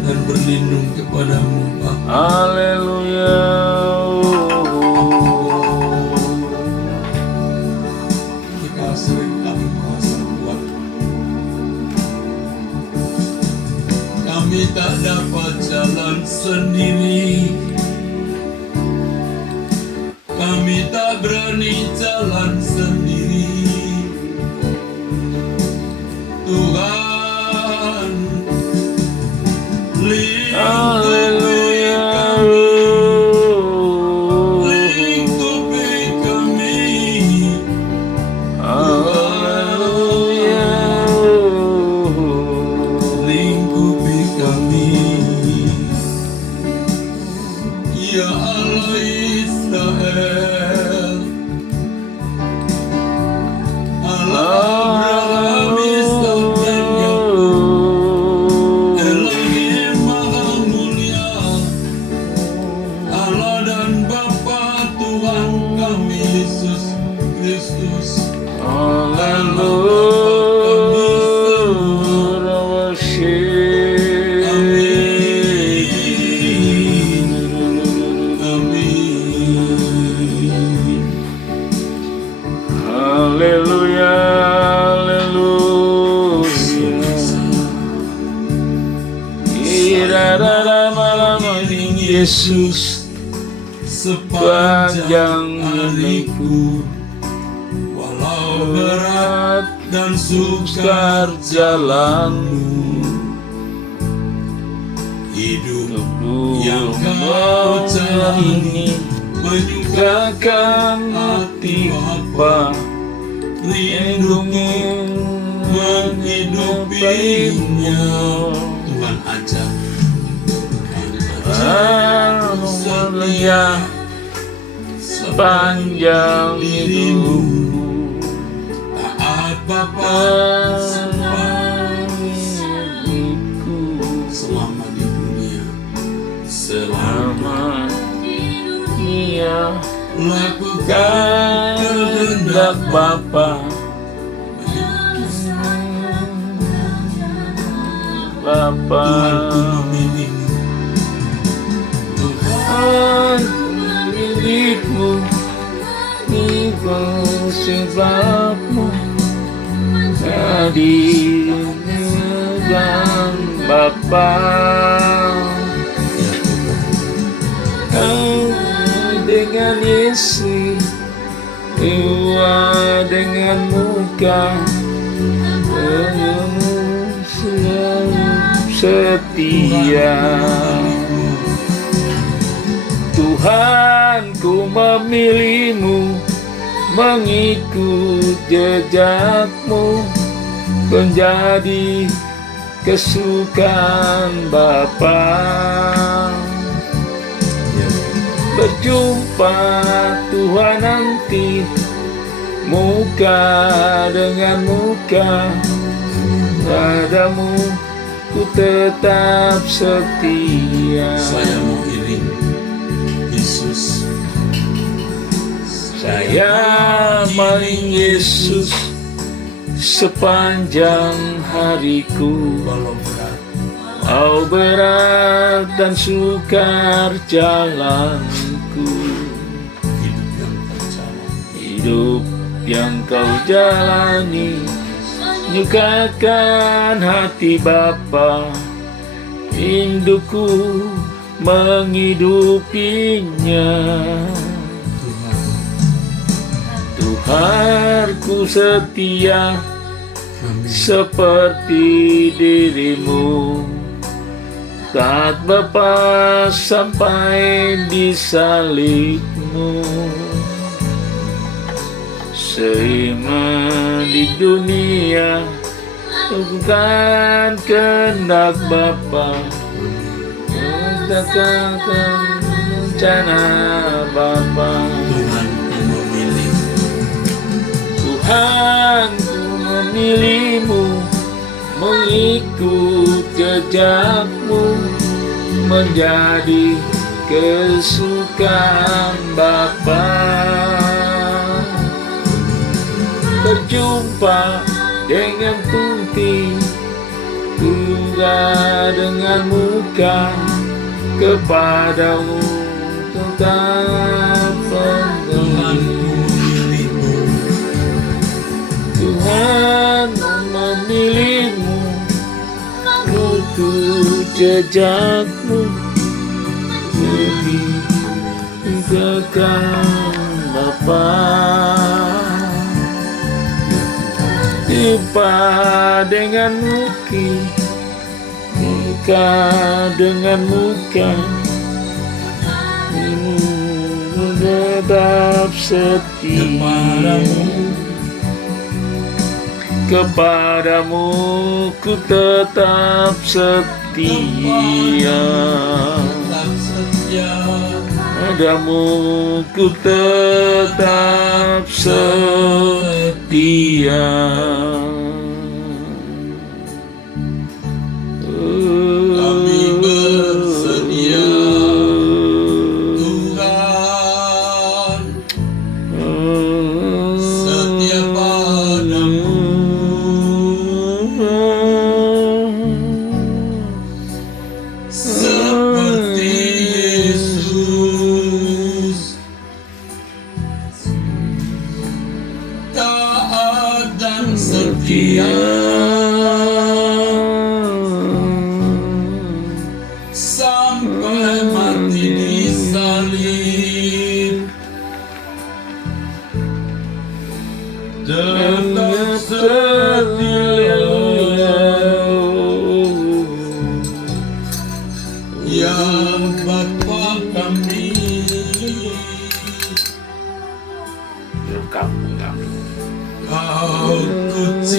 dan berlindung kepadamu Bapa. Haleluya. Jika sering kami merasa kuat, kami tak dapat jalan sendiri. Kami tak berani jalan sendiri. Tuhan, lingkupi kami, lingkupi kami. Lingkupi kami, ya Allah Israel, Allah Abraham, Ishak dan Yakub, Elohim Maha Mulia, Allah dan Bapa Tuhan kami Yesus Kristus. Haleluya, haleluya. Irara malam Yesus Sepanjang hariku, walau berat dan sukar jalanmu, hidup hidupku yang kau jalani menyukakan hati Bapa, lindungi menghidupinya. Tuhan ajar mulia sepanjang hidupku, taat Bapa selama di dunia, selama Ia lakukan kehendak Bapa, Bapa. Tuhanku memilihmu, Tuhan milikmu, Engkau sebabmu hadirkan Bapa. Kau dengan Yesus, Dewa dengan muka, penuh selalu setia. Tuhan, ku memilihmu, mengikut jejakmu, menjadi kesukaan Bapa. Berjumpa Tuhan nanti, muka dengan muka, padamu ku tetap setia. saya mau iring Yesus, Saya maling Yesus sepanjang hariku, walau berat Kau berat dan sukar jalanku, hidup yang hidup yang terjalan, kau jalani, nyukakan hati Bapa, rinduku menghidupinya. Tuhanku setia seperti dirimu, taat Bapa sampai di salibmu. Seiman di dunia, lakukan kehendak Bapa, tegakkan rencana Bapa. Tuhan memilih, Tuhan, ku memilihmu, mengikut jejakmu, menjadi kesukaan Bapa. Berjumpa dengan Tunti, muka dengan muka, kepadamu tetap Tuhan memilihmu, Tuhan memilihmu, ikut jejakmu, lebih tegakkan Bapa. Jumpa dengan muka dengan muka, tetap setia. Kepadamu ku tetap setia. tetap setia. Padamu ku tetap setia. Kami bersedia, Tuhan, setia padamu. Seperti Yesus, taat dan setia sampai mati di salib. Tetap setia.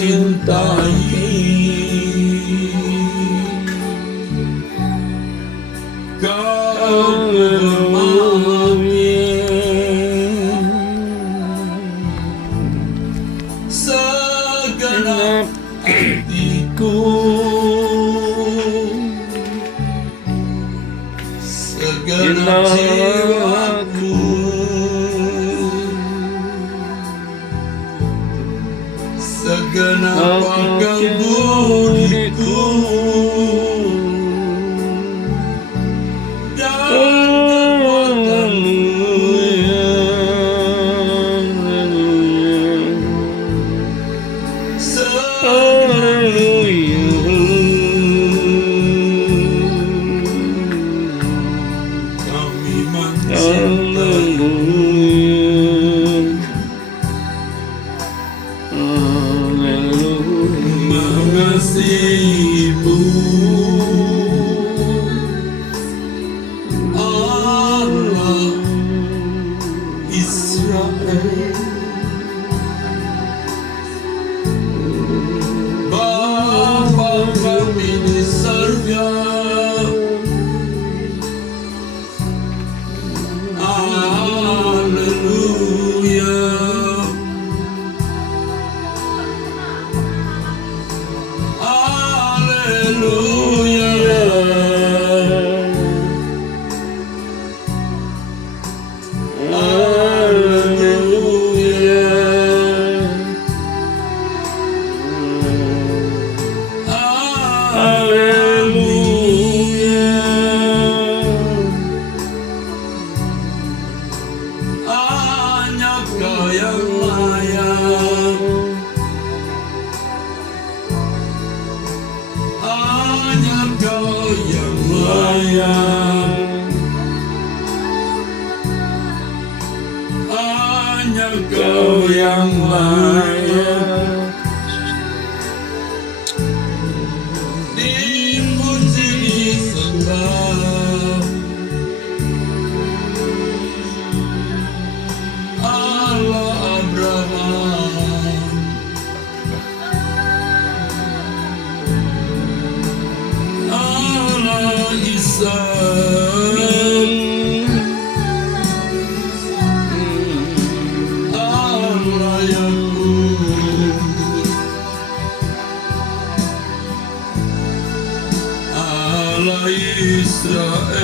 cintai. Kau memahami segenap hatiku, segenap jiwaku, segenap akal budiku, kami mengasihimu, Allah Israel. Bapa kami di surga, haleluya. Hanya Kau yang layak, hanya Kau yang layak, hanya Kau yang layak. Dipuji, disembah, Allah Abraham, Allah Ishak, Allah Yakub, Allah Israel.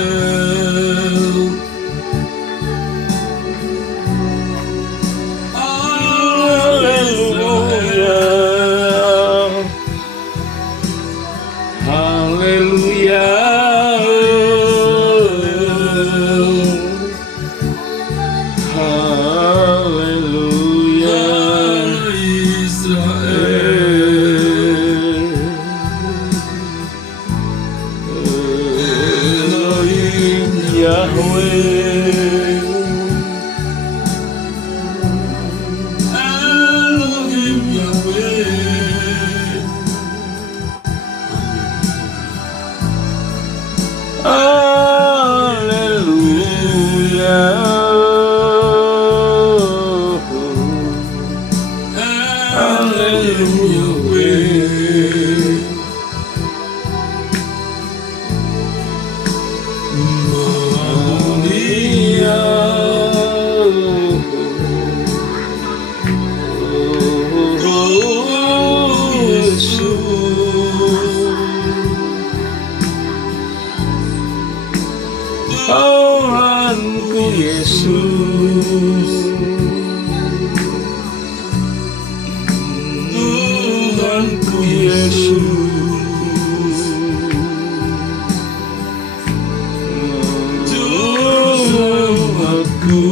Tuhanku Yesus, Tuhanku Yesus, Tuhanku.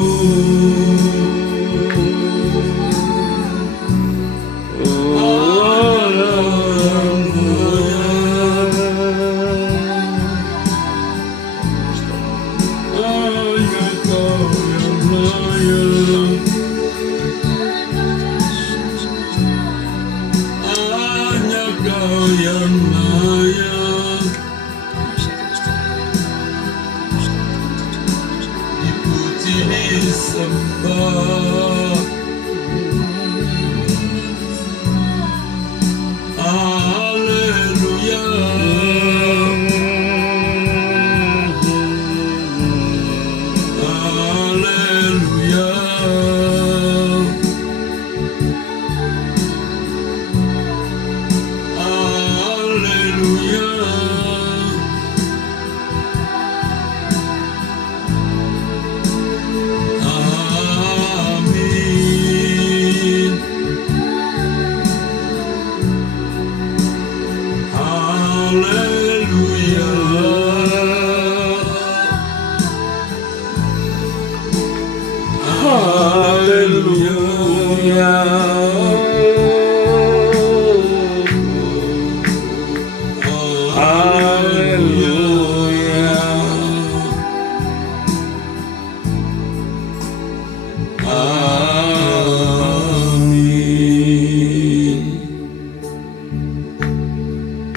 Amin.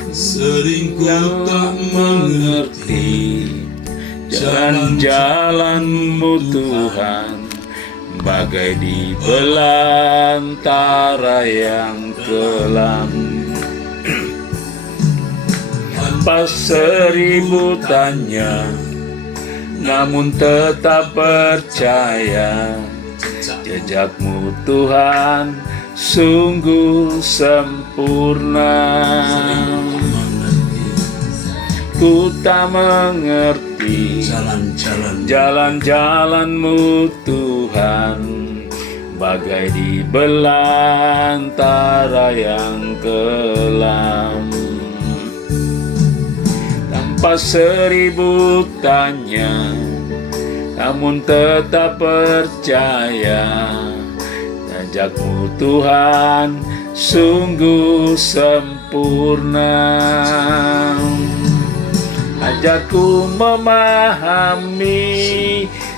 Sering ku tak mengerti jalan-jalan-Mu Tuhan, bagai di belantara yang kelam. Tanpa seribu tanya, namun tetap percaya, jejak-Mu Tuhan sungguh sempurna. Ku tak mengerti jalan-jalan-Mu Tuhan, bagai di belantara yang kelam. Tanpa seribu tanya, namun tetap percaya, jejak-Mu Tuhan sungguh sempurna. Ajarku memahami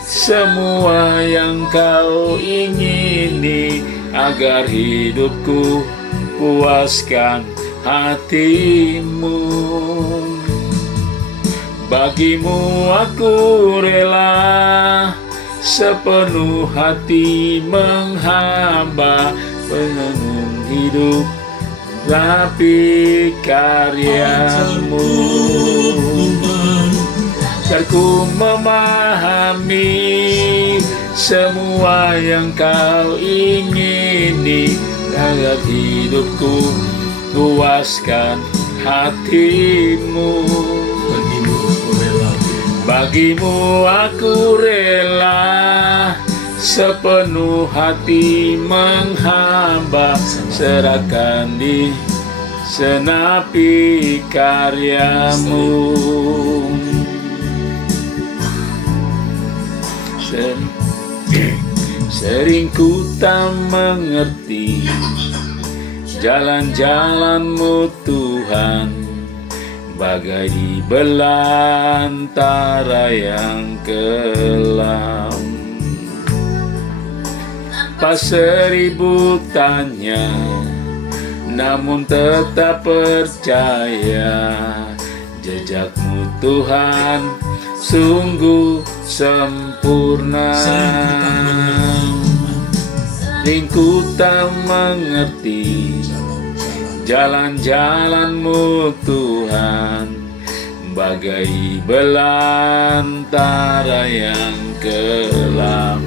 semua yang Kau ingini, agar hidupku puaskan hati-Mu. Bagimu aku rela sepenuh hati menghamba, penenun hidup tapi karya-Mu. Agar ku memahami semua yang Kau ingini, agar hidupku puaskan hati-Mu. Bagimu aku rela sepenuh hati menghamba, serahkan di senapi karya-Mu. Sering ku tak mengerti jalan-jalan-Mu Tuhan, bagai di belantara yang kelam. Tanpa seribu tanya, namun tetap percaya, jejak-Mu Tuhan sungguh sempurna. Ku tak mengerti jalan-jalan-Mu Tuhan, bagai belantara yang kelam.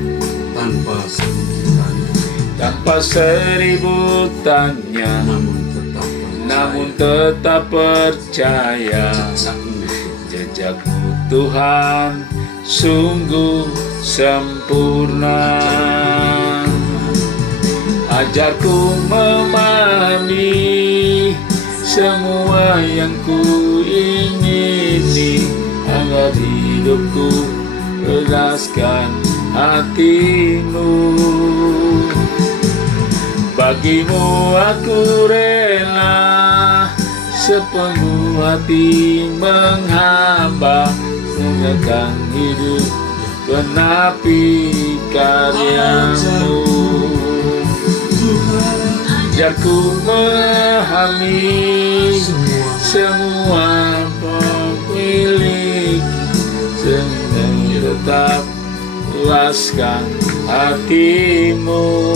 Tanpa seribu tanya, namun tetap percaya, jejak-Mu Tuhan sungguh sempurna. Ajarku memahami semua yang ku ingini, agar hidupku puaskan hati-Mu. Bagimu aku rela sepenuh hati menghamba, serahkan hidup genapi karya-Mu. Ajarku memahami semua pemilik, sehingga tetap puaskan hati-Mu.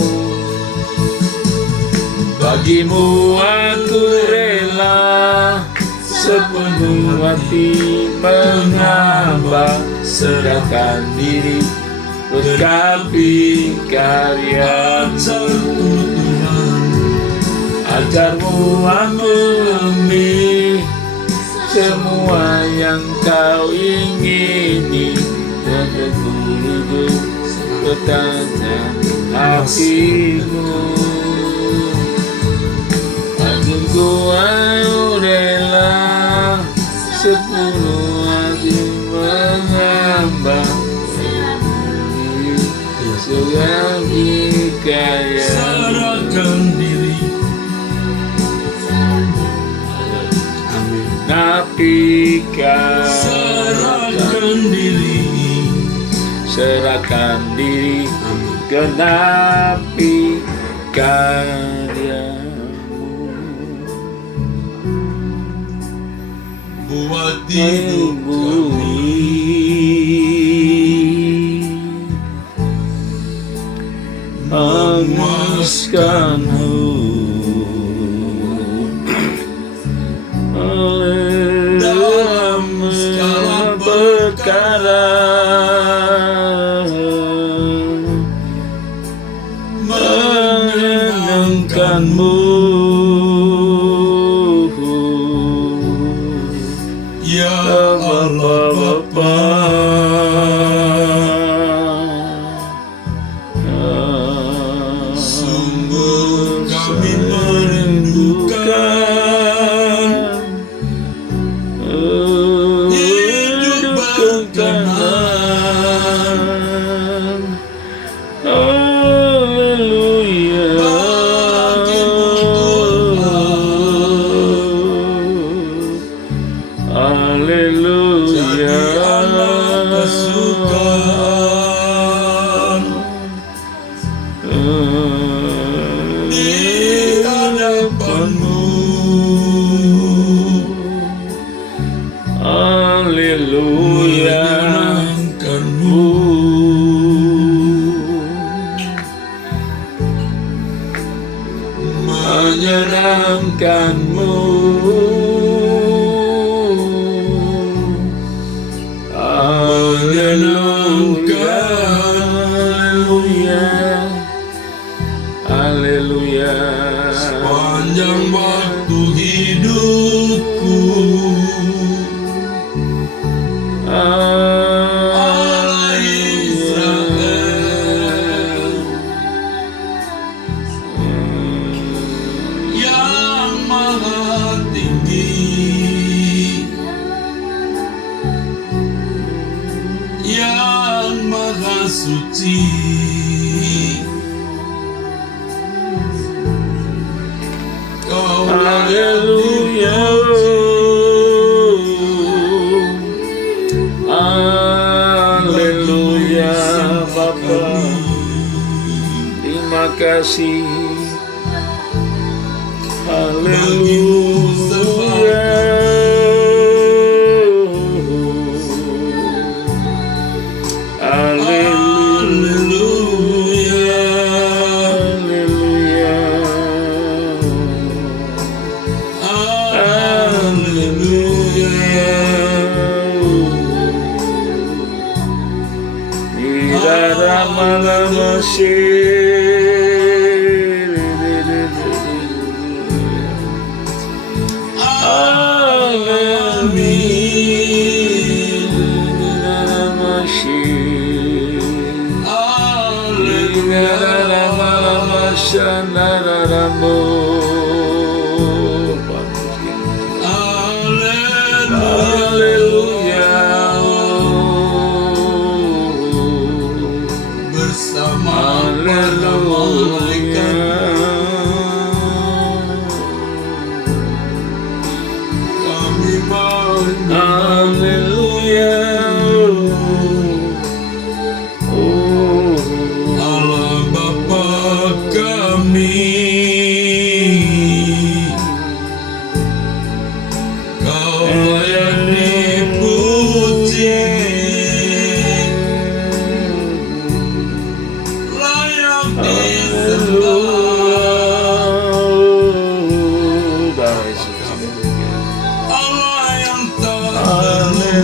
Bagimu aku rela sepenuh hati menghamba, serahkan diri berkapi karya-Mu. Ajar-Mu aku memilih semua yang Kau ingini, dan aku hidup bertanya hati-Mu. Aku rela Bagi kaya serahkan diri. Amin. Napikan Serahkan diri. serahkan diri Amin. genapi karyamu. Buat hidup kami memuaskanmu. dalam segala perkara menyenangkanmu. Ya Allah Bapa, sungguh kami merindukan hidup berkenan Haleluya. jadi Haleluya. anak kesukaan di hadapanmu. Haleluya. Menyenangkanmu. Menyenangkanmu. Haleluya. Haleluya. Sepanjang waktu hidupku, Allah Israel yang maha tinggi, yang maha suci, Kau layak Haleluya. Haleluya Bapa. Terima kasih. Haleluya. Haleluya. Haleluya. bersama para malaikat kami Haleluya. Allah Bapa kami, Kau layak dipuji, layak disembah. Allah yang tak berubah,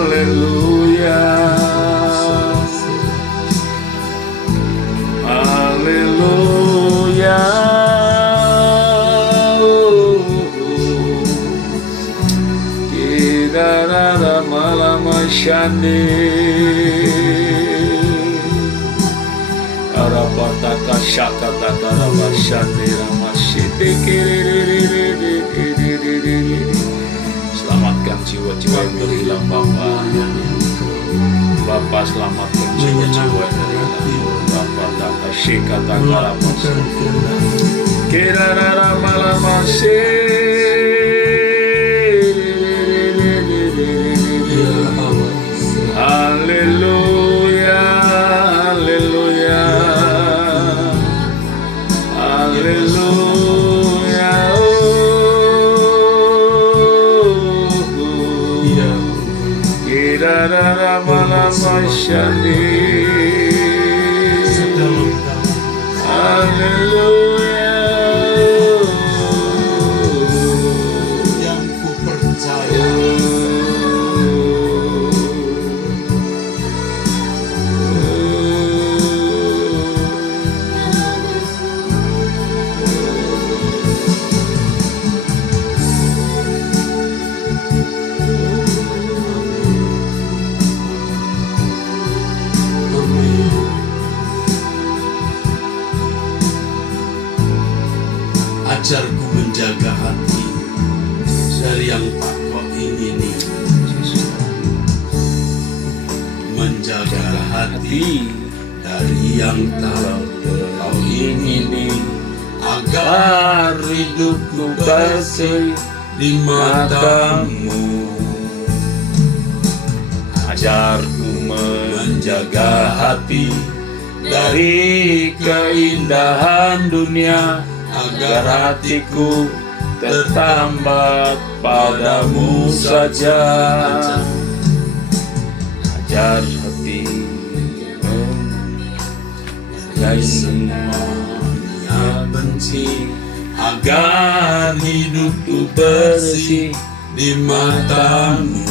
Haleluya, haleluya. Kirarara malama shande, arapataka shakataka ramashande ramashite kiriririririririri. Selamatkan jiwa-jiwa yang terhilang Bapa. Bapa selamatkan jiwa-jiwa yang terhilang. Bapa tak shikataka ramashande. Kirarara malama haleluya, haleluya, haleluya. Kirarara malama shande, haleluya. Yang ku percaya, ajarku menjaga hati dari yang tak kau ingini, menjaga hati dari yang tak kau ingini, agar hidupku bersih di matamu. Ajarku menjaga hati dari keindahan dunia, agar hatiku tertambat padamu saja. Ajar hati dari semua benci, agar hidupku bersih di matamu.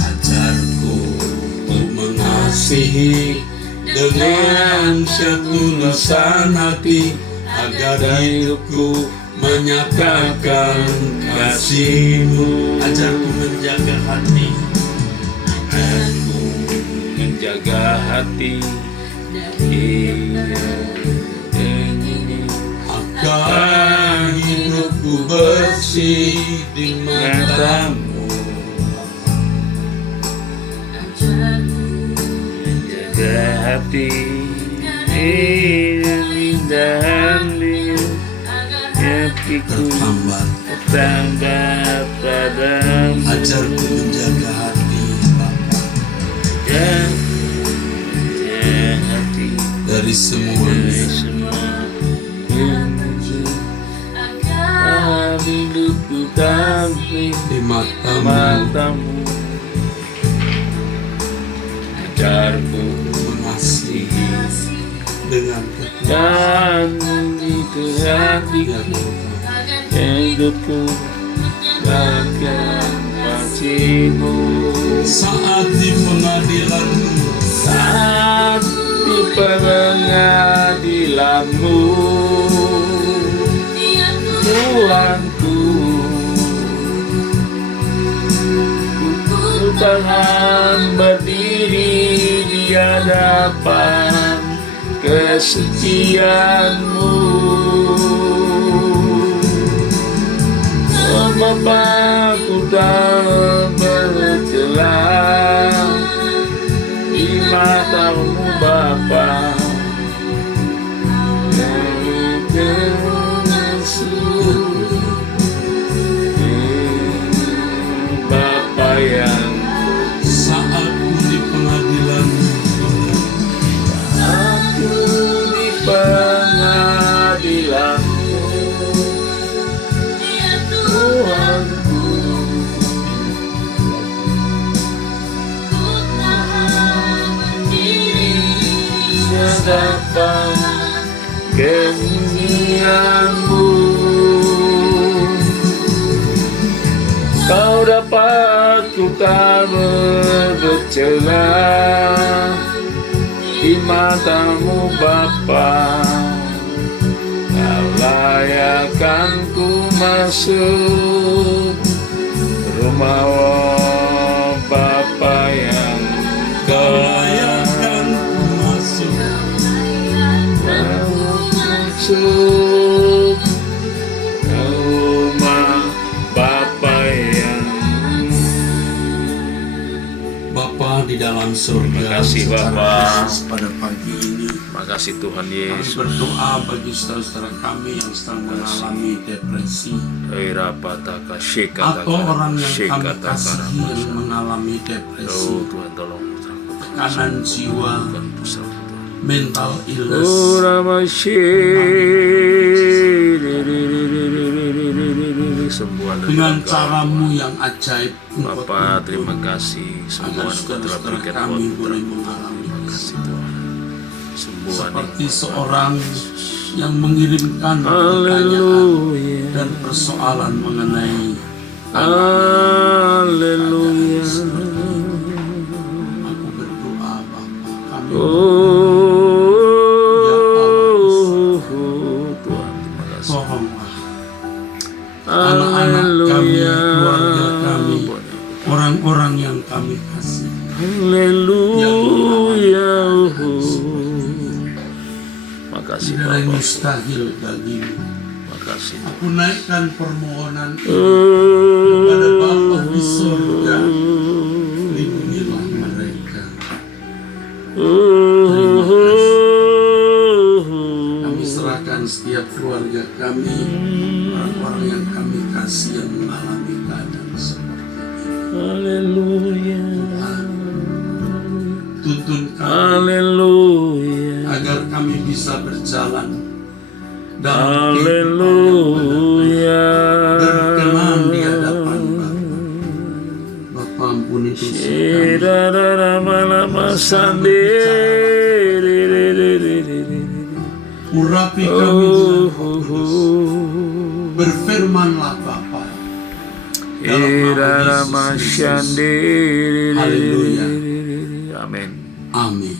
Ajarku untuk mengasihi dengan setulusan hati, agar hidupku menyatakan kasih-Mu. Ajarku menjaga hati, ajarku menjaga hati agar hidupku bersih di matamu. menjaga hati keindahan dia, hatiku tambah padamu. Ajarku menjaga hati, Bapa, hati dari semuanya. Hidupku tampil Di matamu, matamu. Ajarku mengasihi dengan dan itu hatiku, hidupku bagaikan kasih-Mu. saat di pengadilan-Mu, Saat di pengadilan-Mu, Tuhanku, ku tahan berdiri di hadapan kesucian-Mu. Oh Bapa, ku tak bercelah di mata-Mu Bapa. Bapa yang saat di pengadilan-Mu, aku di pengadilan-Mu, Tuhanku, hadapan kemuliaan-Mu. Kau dapat ku tak bercela di mata-Mu Bapa. Kau layakkan ku masuk rumah Bapa yang Kau layakkan ku masuk. masuk rumah Bapa yang. Bapa di dalam surga, Terima kasih, secara Bapa. khusus pada pagi ini Makasih Tuhan kami Yesus. berdoa bagi saudara-saudara kami yang sedang mengalami depresi atau orang yang kami kasihi yang mengalami depresi, Oh Tuhan tolong tekanan jiwa, Tuhan pusat Tuhan. mental illness. Oh Ramashe sembuhan Dengan cara-Mu yang ajaib, Bapa, terima kasih agar sembuhan Engkau telah saudara-saudara berikan kami buat boleh putra-Mu. mengalami Terima kasih Tuhan. Sembuhan seperti Engkau, seorang yang mengirimkan pertanyaan Haleluya. dan persoalan mengenai Haleluya. aku berdoa Bapa, kami Oh Tuhan, terima kasih. tolonglah anak-anak kami, keluarga kami, orang-orang yang kami kasih. Haleluya. Makasih Tidak ada yang Bapak. mustahil bagimu. Makasih. Aku naikkan permohonan kepada Bapa di surga. Lindungilah mereka. Terima kasih. Kami serahkan setiap keluarga kami, orang-orang yang kami kasih yang mengalami keadaan seperti ini. Haleluya. Tuntun kami Haleluya. agar kami bisa berjalan dalam Haleluya. berkenan di hadapan Bapa. Bapa ampuni dosa kami. Lama sandiri. Urapi kami dengan Roh Kudus. Berfirmanlah Bapa. Dalam nama Yesus Kristus. Haleluya. Amin. Amin.